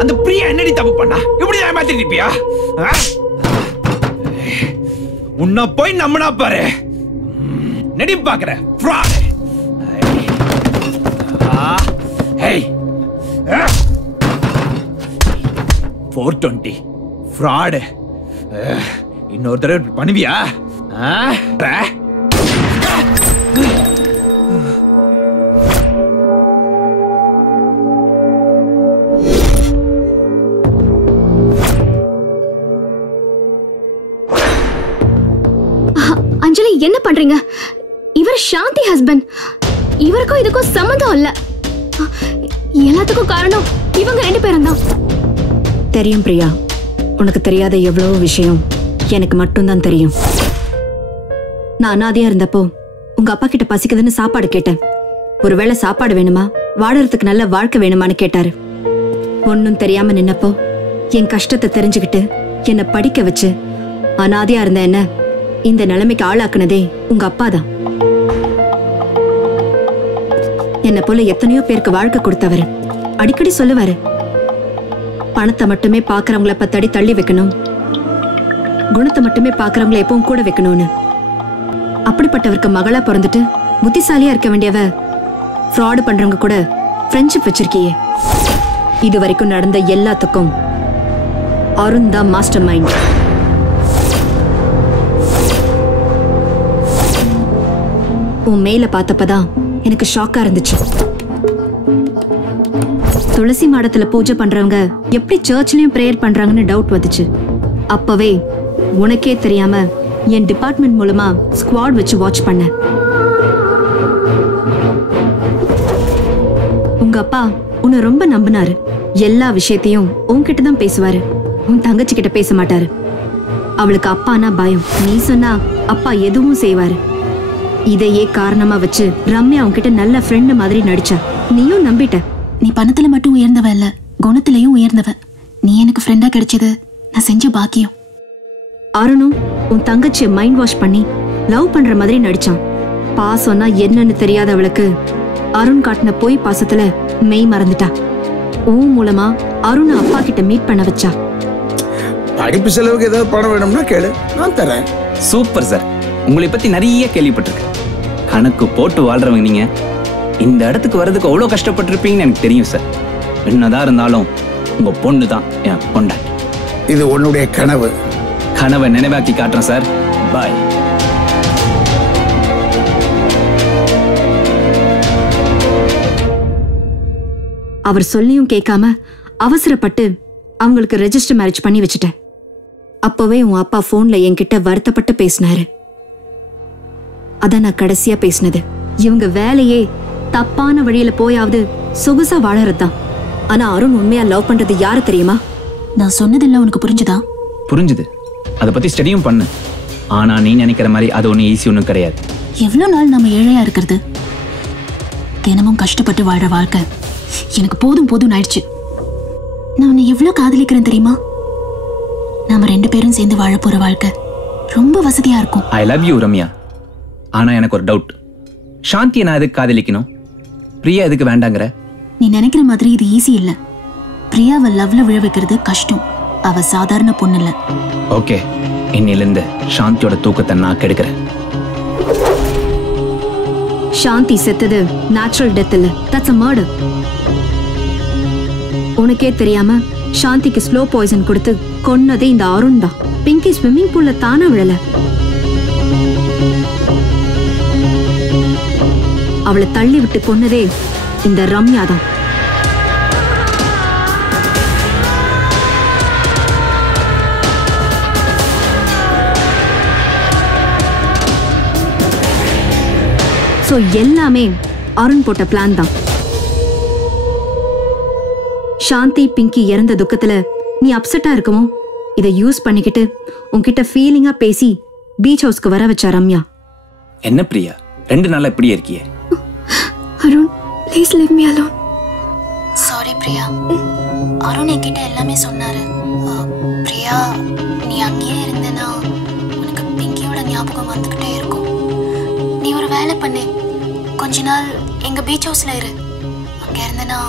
அந்த பிரியா என்னடி தப்பு பண்ணா? இப்படி ஏமாத்தி நிப்பியா? உன்னை போய் நம்பினா பாரு. நடி பாக்குற fraud. Hey. 420 fraud. இன்னொரு தடவை பண்ணுவியா? அஞ்சலி என்ன பண்றீங்க? இவர் சாந்தி ஹஸ்பண்ட். இவருக்கும் இதுக்கும் சம்மந்தம் இல்ல. எல்லாத்துக்கும் காரணம் இவங்க ரெண்டு பேரும் தான். தெரியும் பிரியா, உனக்கு தெரியாத எவ்வளவு விஷயம் எனக்கு மட்டும்தான் தெரியும். நான் அனாதையா இருந்தப்போ உங்க அப்பா கிட்ட பசிக்குதுன்னு சாப்பாடு கேட்டேன். ஒருவேளை சாப்பாடு வேணுமா, வாழறதுக்கு நல்ல வாழ்க்கை வேணுமான்னு கேட்டாரு. ஒன்னும் தெரியாம நின்னப்போ என் கஷ்டத்தை தெரிஞ்சுக்கிட்டு என்னை படிக்க வச்சு அனாதையா இருந்த என்ன இந்த நிலைமைக்கு ஆளாக்குனதே உங்க அப்பா தான். என்ன போல எத்தனையோ பேருக்கு வாழ்க்கை கொடுத்தவரு. அடிக்கடி சொல்லுவாரு, பணத்தை மட்டுமே பாக்குறவங்கள பத்தடி தள்ளி வைக்கணும், குணத்தை மட்டுமே பாக்குறவங்கள எப்பவும் கூட வைக்கணும்னு. அப்படிப்பட்டவருக்கு மகளா பிறந்துட்டு புத்திசாலியா இருக்க வேண்டியவ ஃப்ராடு பண்றவங்க கூட ஃப்ரெண்ட்ஷிப் வச்சிருக்கியே. இது வரைக்கும் நடந்த எல்லாத்துக்கும் அருண் தான் மாஸ்டர் மைண்ட். உன் மேல பார்த்தப்பதான் எனக்கு ஷாக்கா இருந்துச்சு. துளசி மாடத்துல பூஜை பண்றவங்க எப்படி சர்ச்லயும் பிரேயர் பண்றாங்கன்னு டவுட் வந்துச்சு. அப்பவே உனக்கே தெரியாம என் டிபார்ட்மெண்ட் மூலமா ஸ்குவாட் வச்சு வாட்ச் பண்ண. உங்க அப்பா உன்னை ரொம்ப நம்பினாரு. எல்லா விஷயத்தையும் உன்கிட்ட தான் பேசுவாரு, உன் தங்கச்சி கிட்ட பேச மாட்டாரு. அவளுக்கு அப்பானா பயம். நீ சொன்னா அப்பா எதுவும் செய்வாரு. இதையே காரணமா வச்சு ரம்யா உன்கிட்ட நல்ல ஃப்ரெண்ட் மாதிரி நடிச்சா. நீயும் நம்பிட்ட. நீ பணத்துல மட்டும் உயர்ந்தவ இல்ல, குணத்திலையும் உயர்ந்தவ. நீ எனக்கு ஃப்ரெண்டா கிடைச்சது நான் செஞ்ச பாக்கியம். அருணும் உன் தங்கச்சியை மைண்ட் வாஷ் பண்ணி லவ் பண்ற மாதிரி நடிச்சான். பாசம்னா என்னன்னு தெரியாத அவளுக்கு அருண் காட்டின போய் பாசத்துல மெய் மறந்துட்டா. உன் மூலமா அருண் அப்பா கிட்ட மீட் பண்ண வச்சா. படிப்பு செலவுக்கு ஏதாவது பணம் வேணும்னா கேளு, நான் தரேன். சூப்பர் சார், உங்களை பத்தி நிறைய கேள்விப்பட்டிருக்கேன். கணக்கு போட்டு வாழ்றவங்க நீங்க. இந்த இடத்துக்கு வர்றதுக்கு அவ்வளவு கஷ்டப்பட்டிருப்பீங்கன்னு எனக்கு தெரியும் சார். என்னதான் இருந்தாலும் உங்க பொண்ணு தான் என் பொண்டாட்டி. இது உன்னுடைய கனவு. கனவை நினைவாக்கி காட்டுறேன் சார். பாய். அவர் சொல்லியும் கேட்காம அவசரப்பட்டு அவங்களுக்கு ரெஜிஸ்டர் மேரேஜ் பண்ணி வச்சுட்டேன். அப்பவே உன் அப்பா போன்ல என்கிட்ட வருத்தப்பட்டு பேசினாரு. அதான் நான் கடைசியா பேசினது. இவங்க வேலையே தப்பான வழியில போயாவது சொகுசா வாழறதுதான். ஆனா அருண் உண்மையா லவ் பண்றது யாரு தெரியுமா? நான் சொன்னதெல்லாம் உனக்கு புரிஞ்சுதா? புரிஞ்சுது. அதை பத்தி ஸ்டடியும் பண்ணு. ஆனா நீ நினைக்கிற மாதிரி அது ஒன்றும் ஈஸி ஒன்றும் கிடையாது. எவ்வளவு நாள் நம்ம ஏழையா இருக்கிறது? தினமும் கஷ்டப்பட்டு வாழ்ற வாழ்க்கை எனக்கு போதும் போதும் ஆயிடுச்சு. நான் உன்னை எவ்வளவு காதலிக்கிறேன் தெரியுமா? நாம 2 பேரும் சேர்ந்து வாழ போற வாழ்க்கை ரொம்ப வசதியா இருக்கும். I love you Ramya. ஆனா எனக்கு ஒரு டவுட். சாந்தியை நான் எதுக்கு காதலிக்கணும்? பிரியா எதுக்கு வேண்டாங்கிற? நீ நினைக்கிற மாதிரி இது ஈஸி இல்ல. பிரியாவை லவ்ல விழ வைக்கிறது கஷ்டம். அவ சாதாரண பொண்ணு இல்ல. ஓகே, இன்னிலிருந்து சாந்தியோட தூக்கத்தை நான் கெடுக்கிறேன். சாந்தி செத்தது நேச்சுரல் டெத் இல்ல, தட்ஸ் a murder. உனக்கே தெரியாம சாந்திக்கு ஸ்லோ பாய்சன் கொடுத்து கொன்னதே இந்த அருண் தான். பிங்கி ஸ்விம்மிங் பூல்ல தானா விழல, அவளை தள்ளி விட்டு கொன்னதே இந்த ரம்யா தான். சோ எல்லாமே அருண் போட்ட பிளான் தான். சாந்தி பிங்கி இறந்த துக்கத்துல நீ அப்செட்டா இருக்கமோ இதை யூஸ் பண்ணிக்கிட்டு உன்கிட்ட ஃபீலிங்கா பேசி பீச் ஹவுஸ்க்கு வர வச்சா ரம்யா. என்ன பிரியா 2 நாளா இப்படியே இருக்கியே? Arun, please leave me alone. Sorry Priya. Arun என்கிட்ட எல்லாமே சொன்னாரு. பிரியா, நீ அங்கேயே இருந்தேன்னா உனக்கு பிங்கியோட ஞாபகம் வந்துகிட்டே இருக்கும். நீ ஒரு வேலை பண்ணு, கொஞ்ச நாள் எங்க பீச் ஹவுஸ்ல இரு. அங்க இருந்தேன்னா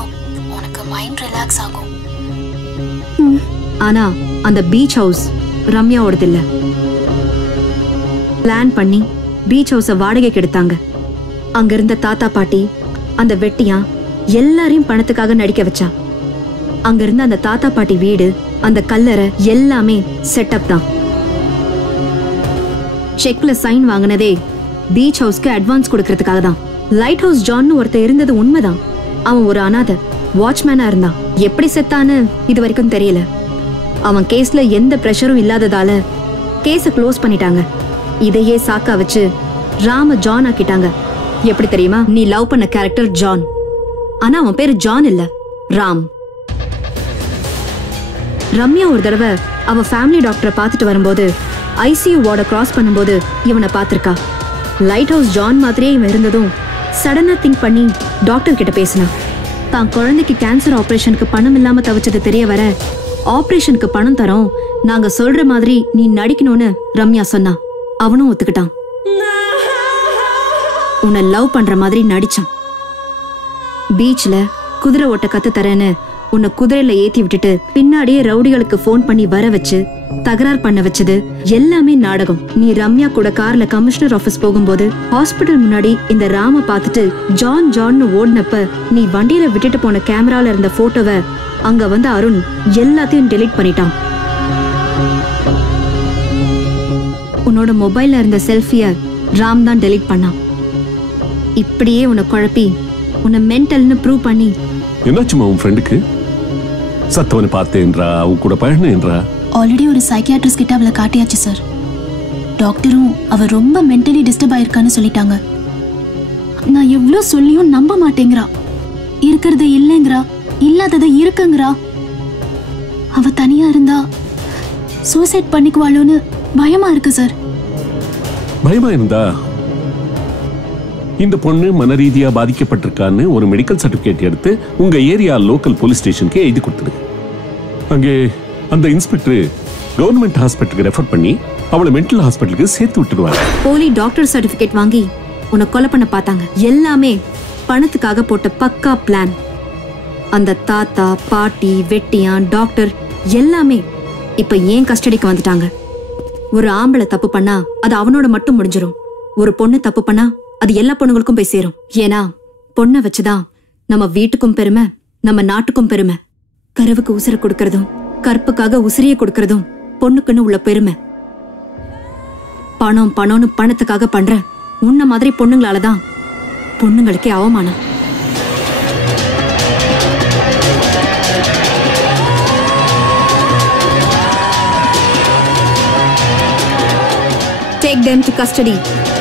உனக்கு மைண்ட் ரிலாக்ஸ் ஆகும். ஆனா அந்த பீச் ஹவுஸ் ரம்யாவோடது இல்ல. பிளான் பண்ணி பீச் ஹவுஸ வாடகைக்கு எடுத்தாங்க. அங்க இருந்த தாத்தா பாட்டி, அந்த வெட்டியா எல்லாரையும் பணத்துக்காக நடிக்க வச்சா. அங்க இருந்த அந்த தாத்தா பாட்டி வீடு, அந்த கல்லறை எல்லாமே செட்டப் தான். செக்ல சைன் வாங்கினதே பீச் ஹவுஸ்க்கு அட்வான்ஸ் கொடுக்கறதுக்காக தான். லைட் ஹவுஸ் ஜான்னு ஒருத்தர் இருந்தது உண்மைதான். அவன் ஒரு அனாதை வாட்ச்மேனா இருந்தான். எப்படி செத்தான்னு இது வரைக்கும் தெரியல. அவன் கேஸ்ல எந்த பிரஷரும் இல்லாததால கேஸ க்ளோஸ் பண்ணிட்டாங்க. இதையே சாக்கா வச்சு ராம ஜான் ஆக்கிட்டாங்க. எப்படி தெரியுமா? நீ லவ் பண்ண கேரக்டர் ஜான், ஆனா அவன் பேரு ஜான் இல்ல, ராம். ரம்யா ஒரு தடவை அவ ஃபேமிலி டாக்டரை பார்த்துட்டு வரும்போது ஐசியூ வார்டை கிராஸ் பண்ணும்போது இவனை பார்த்திருக்கா. லைட் ஹவுஸ் ஜான் மாதிரியே இவன் இருந்ததும் சடனா திங்க் பண்ணி டாக்டர் கிட்ட பேசினான். தான் குழந்தைக்கு கேன்சர் ஆபரேஷனுக்கு பணம் இல்லாம தவிச்சது தெரிய வர, ஆபரேஷனுக்கு பணம் தரோம், நாங்க சொல்ற மாதிரி நீ நடிக்கணும்னு ரம்யா சொன்னா. அவனும் ஒத்துக்கிட்டான். உன்னை லவ் பண்ற மாதிரி நடிச்சான். பீச்ல குதிரை ஓட்ட கத்து தரேன்னு உன்னை குதிரையில ஏத்தி விட்டுட்டு பின்னாடியே ரவுடிகளுக்கு போன் பண்ணி வர வச்சு தகராறு பண்ண வச்சது எல்லாமே நாடகம். நீ ரம்யா கூட கார்ல கமிஷனர் ஆபீஸ் போகும்போது ஹாஸ்பிடல் முன்னாடி இந்த ராம பார்த்துட்டு ஜான் ஜான்னு ஓடினப்ப நீ வண்டியில விட்டுட்டு போன கேமரால இருந்த போட்டோவை அங்க வந்து அருண் எல்லாத்தையும் டெலீட் பண்ணிட்டான். உன்னோட மொபைல்ல இருந்த செல்ஃபிய ராம் தான் டெலீட் பண்ணான். இப்படியே உன்னை குழப்பி உன்னை மென்டல்னு ப்ரூவ் பண்ணி. என்னாச்சுமா உன் ஃப்ரெண்டுக்கு? சத்தவனை பார்த்தேன்றா, அவன் கூட பழகினேன்றா? ஆல்ரெடி ஒரு சைக்கியாட்ரிஸ்ட் கிட்ட அவளை காட்டியாச்சு சார். டாக்டரும் அவ ரொம்ப மென்டலி டிஸ்டர்ப் ஆயிருக்கான்னு சொல்லிட்டாங்க. நான் எவ்வளோ சொல்லியும் நம்ப மாட்டேங்கிறா. இருக்கிறது இல்லைங்கிறா, இல்லாததை இருக்குங்கிறா. அவ தனியா இருந்தா சூசைட் பண்ணிக்குவாளோன்னு பயமா இருக்கு சார். பயமா இருந்தா இந்த பொண்ணு மனரீதியா பாதிக்கப்பட்டிருக்கான்னு ஒரு மெடிக்கல் சர்டிபிகேட் எடுத்து உங்க ஏரியா லோக்கல் போலீஸ் ஸ்டேஷனுக்கு எழுதி கொடுத்துருங்க. அங்கே அந்த இன்ஸ்பெக்டர் கவர்மெண்ட் ஹாஸ்பிட்டலுக்கு ரெஃபர் பண்ணி அவளை மென்டல் ஹாஸ்பிட்டலுக்கு சேர்த்து விட்டுருவாங்க. போலி டாக்டர் சர்டிபிகேட் வாங்கி உன்னை கொலை பண்ண பார்த்தாங்க. எல்லாமே பணத்துக்காக போட்ட பக்கா பிளான். அந்த தாத்தா பாட்டி வெட்டியான் டாக்டர் எல்லாமே இப்ப ஏன் கஸ்டடிக்கு வந்துட்டாங்க. ஒரு ஆம்பளை தப்பு பண்ணா அது அவனோட மட்டும் முடிஞ்சிடும். ஒரு பொண்ணு தப்பு பண்ணா அது எல்லா பொண்ணுங்களுக்கும் போய் சேரும். ஏன்னா பொண்ணை வச்சுதான் நம்ம வீட்டுக்கும் பெருமை, நம்ம நாட்டுக்கும் பெருமை. கருவுக்கு உசுரை கொடுக்கறதும் கற்புக்காக உசிரியை கொடுக்கறதும் பொண்ணுக்குன்னு உள்ள பெருமை. பணம் பணம்னு பணத்துக்காக பண்ற உன்ன மாதிரி பொண்ணுங்களாலதான் பொண்ணுங்களுக்கே அவமானம். them to custody.